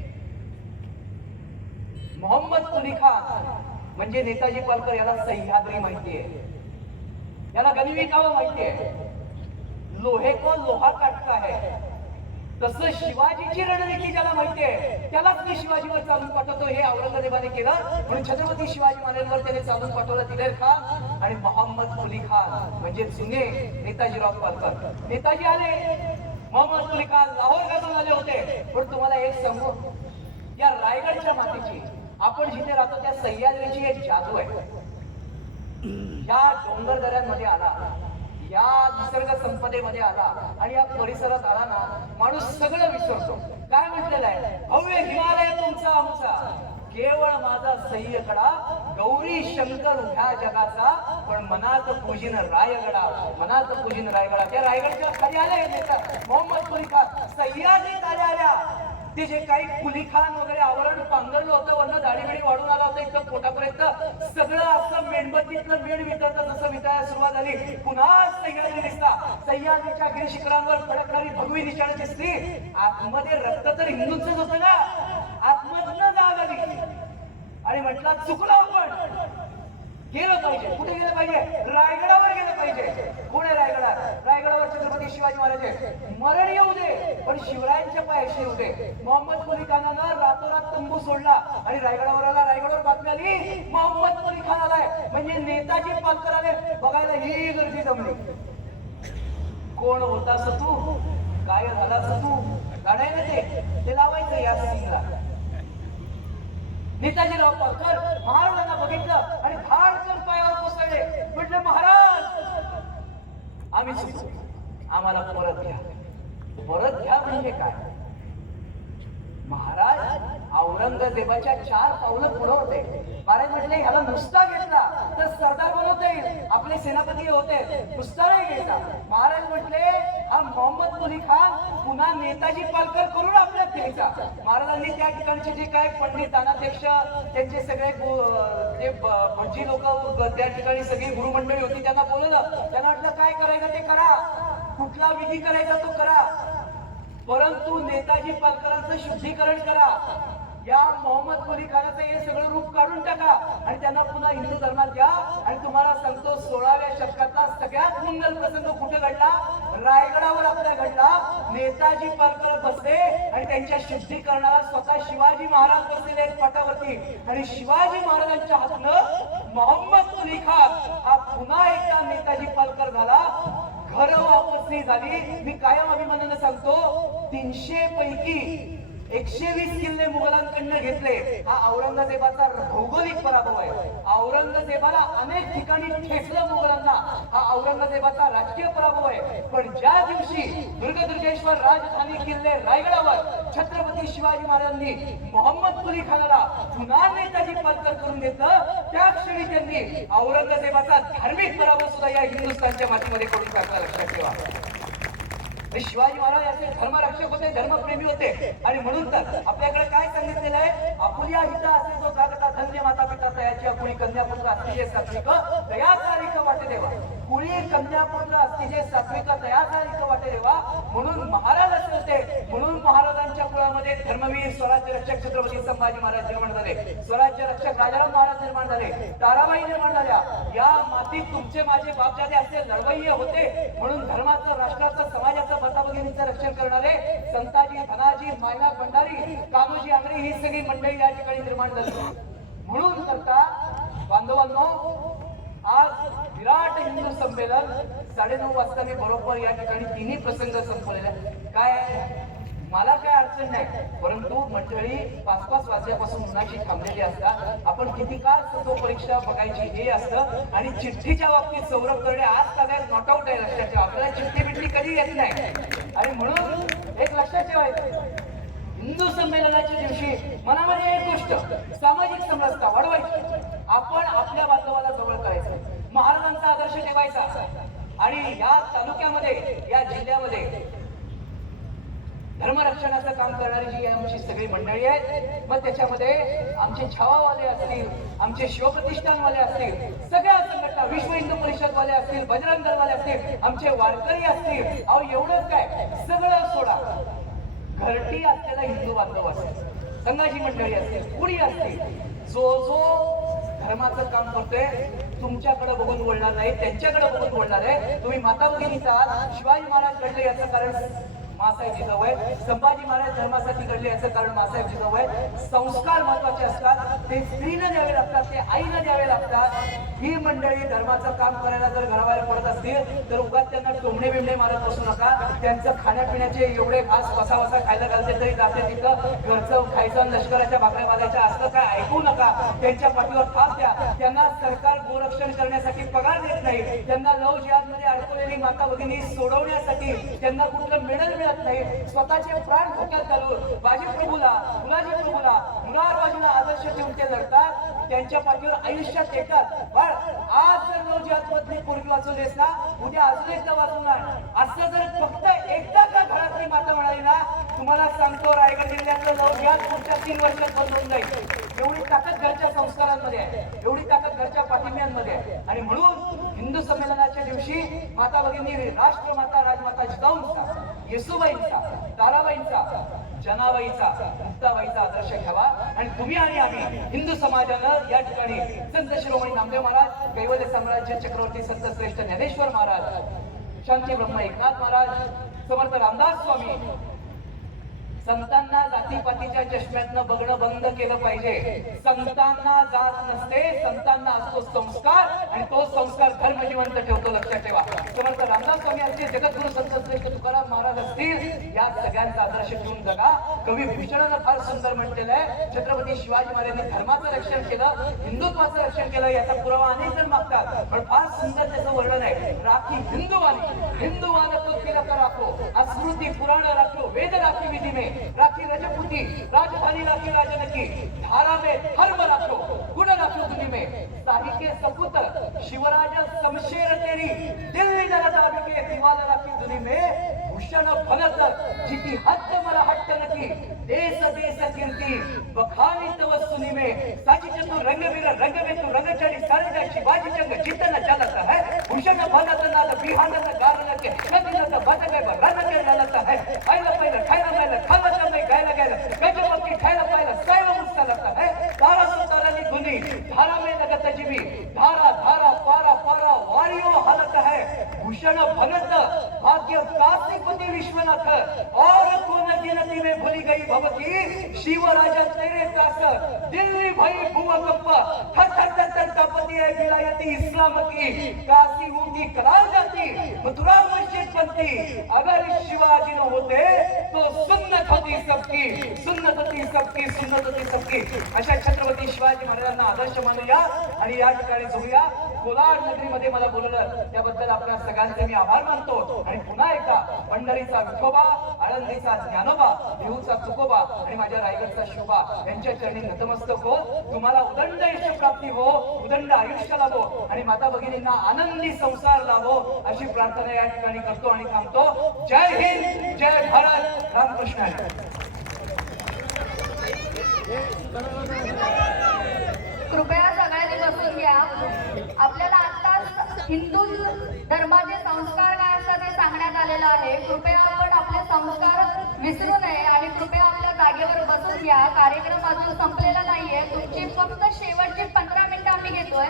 मोहम्मद कुली खान म्हणजे नेताजी पालकर याला सह्याद्री माहितीये, याला गनिमी कावा माहितीये, लोहे को लोहा काटता है. तसं शिवाजीची रणनीती ज्याला माहितीये त्यालाच मी शिवाजीवर चालून पाठवतो हे औरंगजेबाने केलं. म्हणून छत्रपती शिवाजी महाराजांवर त्याने चालून पाठवलं दिलेर खान आणि मोहम्मद कुली खान म्हणजे जुने नेताजीराव पालकर. नेताजी आले, मोहम्मद कुली खान लाहोर गाजून आले होते. पण तुम्हाला एक सांगू, या रायगडच्या मातीची आपण जिथे राहतो त्या सह्याद्रीची एक जादू आहे. या डोंगर दऱ्यांमध्ये आला, या निसर्ग संपदेमध्ये आला आणि या परिसरात आला ना माणूस सगळं विसरतो. काय म्हटलेलं आहे, भव्य हिमालय तुमचा आमचा, केवळ माझा सह्यकडा, गौरी शंकर उभ्या जगाचा, पण मनात पूजिन रायगडा, मनात पूजिन रायगडा. त्या रायगडच्या खाली आले नेता मोहम्मद कुली खान. सह्याद्रीत आल्या ते जे काही कुली खान वगैरे आवरण पांघरलं होतं, वरनं दाढी वाढून आला होता इथं पोटापर्यंत, सगळं असं मेणबत्तीतलं मेण वितळतं जसं विटायला सुरुवात झाली. पुन्हा सह्याद्री दिसला. सह्याद्रीच्या गिरी शिखरांवर फडकणारी भगवी निशाण दिसली. आतमध्ये रक्त तर हिंदूंच होतं ना, आतमधनं जाग आली आणि म्हटलं चुकलं आपण, गेलं पाहिजे. कुठे गेलं पाहिजे? रायगडावर गेलं पाहिजे. कोण आहे रायगडात? रायगडावर छत्रपती शिवाजी महाराज आहे. मरण येऊ दे पण शिवरायांच्या पायाशी येऊ दे. मोहम्मद कुली खानानं रातोरात तंबू सोडला आणि रायगडावर आला. रायगडावर बातमी आली मोहम्मद कुली खान आलाय, म्हणजे नेताजी पालकर आले. बघायला ही गर्दी जमली. कोण होतास तू, काय झालास तू, गाणं ना ते लावायचं या सिंगला. नेताजीराव पालकर महाराजांना बघितलं आणि धाडकन पायावर कोसळले. म्हटलं महाराज आम्ही चुकलो, आम्हाला परत घ्या. परत घ्या म्हणजे काय? महाराज औरंगजेबाच्या 4 पावलं पुढे होते. महाराज म्हटले ह्याला नुसता घेतला तर सरदार बनवता येईल, आपले सेनापती होते, नुसता नाही घ्यायचा. महाराज म्हटले हा मोहम्मद कुली खान पुन्हा नेताजी पालकर करून आपल्यात घ्यायचा. महाराजांनी त्या ठिकाणचे जे काय पंडित दानाध्यक्ष त्यांचे सगळे जे भटजी लोक त्या ठिकाणी सगळी गुरुमंडळी होती त्यांना बोलवलं. त्यांना म्हटलं काय करायचं ते करा, कुठला विधी करायचा तो करा, परंतु नेताजी पालकरांचं शुद्धीकरण करा. या मोहम्मद कुली खानाचं हे सगळं रूप काढून टाका आणि त्यांना पुन्हा हिंदू धर्मात घ्या. आणि तुम्हाला सांगतो 16व्या शतकातला सगळ्यात मंगल प्रसंग कुठे घडला? रायगडावर आपल्या घडला. नेताजी पालकर बसले आणि त्यांच्या शुद्धीकरणाला स्वतः शिवाजी महाराज बसलेले आहेत पाटावरती आणि शिवाजी महाराजांच्या हातनं मोहम्मद कुली खान हा पुन्हा एकदा नेताजी पालकर झाला. घर वापसनी झाली. मी कायम अभिमानानं सांगतो 300 पैकी 120 किल्ले मुघलांकडनं घेतले. हा औरंगजेबाचा भौगोलिक पराभव आहे. औरंगजेबाला अनेक ठिकाणी ठेचलं मुघलांना, हा औरंगजेबाचा राजकीय पराभव आहे. पण ज्या दिवशी दुर्गेश्वर राजधानी किल्ले रायगडावर छत्रपती शिवाजी महाराजांनी मोहम्मद कुली खानाला पुन्हा नेताजी पालकर करून घेतलं, त्या क्षणी त्यांनी औरंगजेबाचा धार्मिक पराभव सुद्धा या हिंदुस्थानच्या मातीमध्ये करून टाकला. लक्षात ठेवा. शिवाजी महाराज असे धर्मरक्षक होते, धर्मप्रेमी होते. आणि म्हणून तर आपल्याकडे काय सांगितलेलं आहे, आपुल्या हिता असे जो जागता धन्य माता पिता तयाची कुळी कन्यापुत्र असतीजे सात्विक तयाचा रिक वाटे देवा. कुळी कन्यापुत्र असतीजे सात्विक तयाचा रिक वाटे देवा. म्हणून महाराज असे होते, म्हणून महाराजांच्या राज्य रक्षक छत्रपती संभाजी महाराज निर्माण झाले, स्वराज्य रक्षक राजाराम महाराज निर्माण झाले, ताराबाई निर्माण झाल्या. या मातीत तुमचे माझे बापजादे असे लढवय्ये होते, म्हणून धर्माचं, राष्ट्राचं, समाजाचं, माता भगिनींचं रक्षण करणारे संताजी, धनाजी, मायना भंडारी, कान्होजी आंग्रे ही सगळी मंडळी या ठिकाणी निर्माण झाली. म्हणून करता बांधवांनो, आज विराट हिंदू संमेलन 9:30 वाजता मी बरोबर या ठिकाणी तिन्ही प्रसंग संपवलेला. काय मला काय अडचण नाही, परंतु मंडळी 5-5 वाजल्यापासून उन्हाची थांबलेली असतात. आपण किती काळ तो परीक्षा बघायची हे असतं. आणि चिठ्ठीच्या बाबतीत सौरभ करणे आज सगळ्यात नॉट आउट आहे. लक्षात ठेवा, आपल्याला चिठ्ठी बिठ्ठी कधी येत नाही. आणि म्हणून एक लक्षात ठेवायचं, हिंदू संमेलनाच्या दिवशी मनामध्ये एक गोष्ट सामाजिक समरसता वाढवायची. आपण आपल्या बांधवाला जवळ करायचं, महाराजांचा आदर्श ठेवायचा. आणि या तालुक्यामध्ये, या जिल्ह्यामध्ये धर्मरक्षणाचं काम करणारी जी आमची सगळी मंडळी आहेत, मग त्याच्यामध्ये आमचे छावावाले असतील, आमचे शिवप्रतिष्ठानवाले असतील, सगळ्या संघटना, विश्व हिंदू परिषदवाले असतील, बजरंग दलवाले असतील, आमचे वारकरी असतील, अहो एवढंच काय, सगळं सोडा. घरटी असलेला हिंदू बांधव असेल, संघाची मंडळी असतील, कुणी असतील, जो धर्माचं काम करतोय तुमच्याकडे बघून बोलणार नाही, त्यांच्याकडे बघून बोलणार आहे. तुम्ही माता भगिनीचा शिवाजी महाराज घडले याचं कारण मासाहेब जिजाऊ आहे, संभाजी महाराज धर्मासाठी घडले याचं कारण मासाहेब जिजाऊ आहे. संस्कार महत्वाचे असतात, ते स्त्रीनं द्यावे लागतात, ते आईनं द्यावे लागतात. ही मंडळी धर्माचं काम करायला जर घराबाहेर पडत असतील तर उगाच त्यांना टोमणे बिमणे मारत बसू नका. त्यांचं खाण्यापिण्याचे एवढे घास वसा खायला घालते तरी जाते तिथं घरचं खायचं, लष्कराच्या भाकऱ्या वागायच्या असं काय ऐकू नका. त्यांच्या पाठीवर थाप द्या. त्यांना सरकार गोरक्षण करण्यासाठी पगार देत नाही, त्यांना लव जिहाद मध्ये अडकवलेली माता भगिनी सोडवण्यासाठी त्यांना कुठलं मेडल मिळत नाही. स्वतःचे प्राण धोक्यात घालून बाजी प्रभूला, मुलाजी प्रभूला, मुरारबाजीला आदर्श ठेवून ते लढतात. त्यांच्या पाठीवर आयुष्यात येतात. पण आज जर लव जिहाद मधली पोरगी वाचवलीस ना, उद्या अजून एकदा वाचवणार. असं जर फक्त एकदा का घरातली माता म्हणाली ना, तुम्हाला सांगतो रायगड जिल्ह्यातलं लव जिहाद पुढच्या 3 वर्षात बंद होऊन जाईल. एवढी ताकद घरच्या संस्कारांमध्ये आहे, एवढी ताकद घरच्या पाठिंब्यांमध्ये आहे. आणि म्हणून हिंदू संमेलनाच्या दिवशी माता भगिनी राष्ट्रमाता, राजमाता जिजाऊंचा, येसुबाईंचा, ताराबाईंचा, जनाबाईचा, मुक्ताबाईचा आदर्श घ्यावा. आणि तुम्ही आणि आम्ही हिंदू समाजानं या ठिकाणी संत शिरोमणी नामदेव महाराज, कैवल्य साम्राज्य चक्रवर्ती संत श्रेष्ठ ज्ञानेश्वर महाराज, शांती ब्रह्म एकनाथ महाराज, समर्थ रामदास स्वामी, संतांना जातीपातीच्या चष्म्यातनं बघणं बंद केलं पाहिजे. संतांना जात नसते, संतांना असतो संस्कार, आणि तो संस्कार धर्म जिवंत ठेवतो. लक्षात ठेवा. समर्थ रामदास स्वामी असतील, जगद्गुरु संत श्रेष्ठ तुकाराम महाराज असतील, या सगळ्यांचा आदर्श ठेवून जगा. कवी भूषणानं फार सुंदर म्हटलेलं आहे, छत्रपती शिवाजी महाराजांनी धर्माचं रक्षण केलं, हिंदुत्वाचं रक्षण केलं. याचा पुरावा अनेक जण मागतात, पण फार सुंदर त्याचं वर्णन आहे. राखी हिंदुवान तो तिलक राखो, स्मृती पुराण राखो, वेद राखी विधि में राखी रजपुती, राजधानी राखी राजनकी, धारा में धर्म राखो, गुण राखो दुनि में, साही के सपूत शिवराज शमशेर तेरी, दिल्ली जनता के दिवाला राखी दुनि में, भूषण फलत जिती हत्त मला हट्ट नकी, देश देश कीर्ती बखानी तव सुनि में, साची चतुर रंगवीर रंग में तू रंग चढ़ी सारे शिवाजी जंग जितना चलता है, भूषण फलत नाद बिहान गारन के नदीन बज गए रन के चलता है, पहले खायला खाला में गायला गजब की खायला पायला सैव मुस्का लगता है, तारा सुतारानी धुनी धारा में लगत जीवी, धारा धारा पारा पारा वारियो हालत है, भूषण फलत भाग्य काशीपति विश्वनाथ, और कौन गिनती में भूली गई भवती, शिवराज तेरे दास, दिल्ली भई भूकंप, थर थर थर थर कांपती है विलायती इस्लाम की, काशी ऊंची करार जाती, मथुरा मस्जिद बनती, अगर शिवाजी न होते तो सुन्नत होती सबकी, सुन्नत होती सबकी, सुन्नत होती सबकी. अशा छत्रपती शिवाजी महाराजांना आदर्श मानूया आणि या ठिकाणी जाऊया. कोलाड नगरीमध्ये मला बोलवलं त्याबद्दल आपल्या सगळ्यांचे मी आभार मानतो. आणि पुन्हा एकदा पंढरीचा विठोबा, आळंदीचा ज्ञानोबा, देहूचा तुकोबा आणि माझ्या रायगडचा शिवबा यांच्या चरणी नतमस्तक हो. तुम्हाला उदंड यश प्राप्ती हो, उदंड आयुष्य लाभो आणि माता भगिनींना आनंदी संसार लाभो अशी प्रार्थना या ठिकाणी करतो आणि थांबतो. जय हिंद, जय भारत, रामकृष्ण हरी. कृपया सगळ्यांनी बसून घ्या. आपल्याला आत्ताच हिंदू धर्माचे संस्कार काय असतात हे सांगण्यात आलेलं आहे. कृपया आपण आपले संस्कार विसरू नये आणि कृपया आपल्या जागेवर बसून घ्या. घ्या, कार्यक्रम अजून संपलेला नाहीये. तुमची फक्त शेवटची 15 मिनिटं आम्ही घेतोय.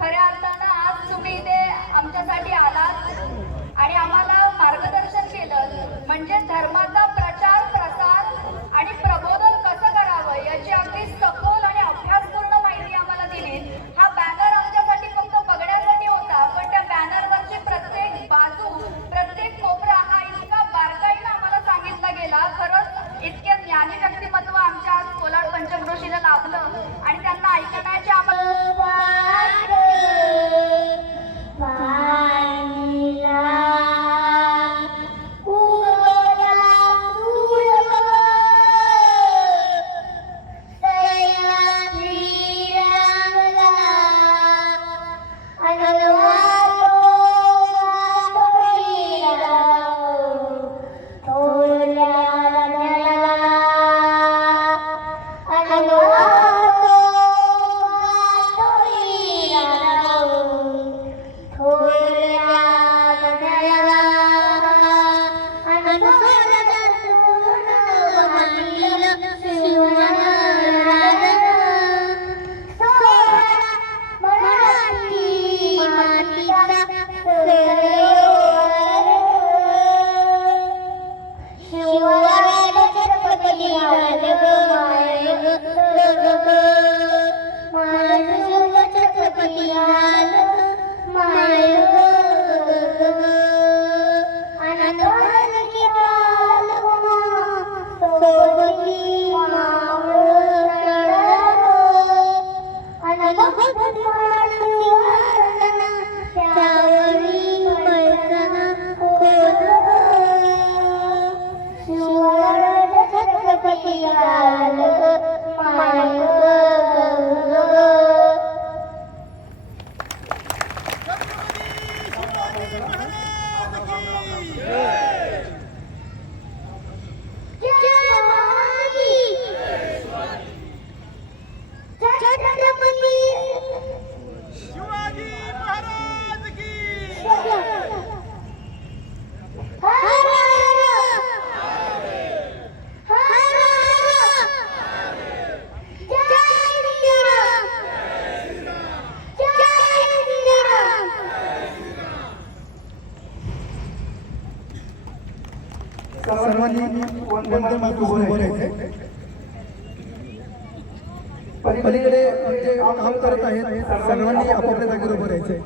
खऱ्या अर्थानं आज तुम्ही इथे आमच्यासाठी आलात आणि आम्हाला मार्गदर्शन केलं. म्हणजे धर्माचा प्रचार प्रसार आणि प्रबोधन कसं करावं याची अगदी सखोल आणि अभ्यासपूर्ण माहिती आम्हाला दिली. हा बॅनर आमच्यासाठी फक्त बघण्यासाठी होता, पण त्या बॅनरवरची प्रत्येक बाजू, प्रत्येक कोपरा हा इतका बारकाईनं आम्हाला सांगितला गेला. खरंच इतके ज्ञानी व्यक्तिमत्व आमच्या आज कोलाड पंचक्रोशीला लाभलं आणि त्यांना ऐकण्याची आम्हाला सर्वांनी वंदे मातरम उभं राहायचंय. पलीकडे जे काम करत आहेत सर्वांनी आपापल्या जागेवर उभं राहायचंय.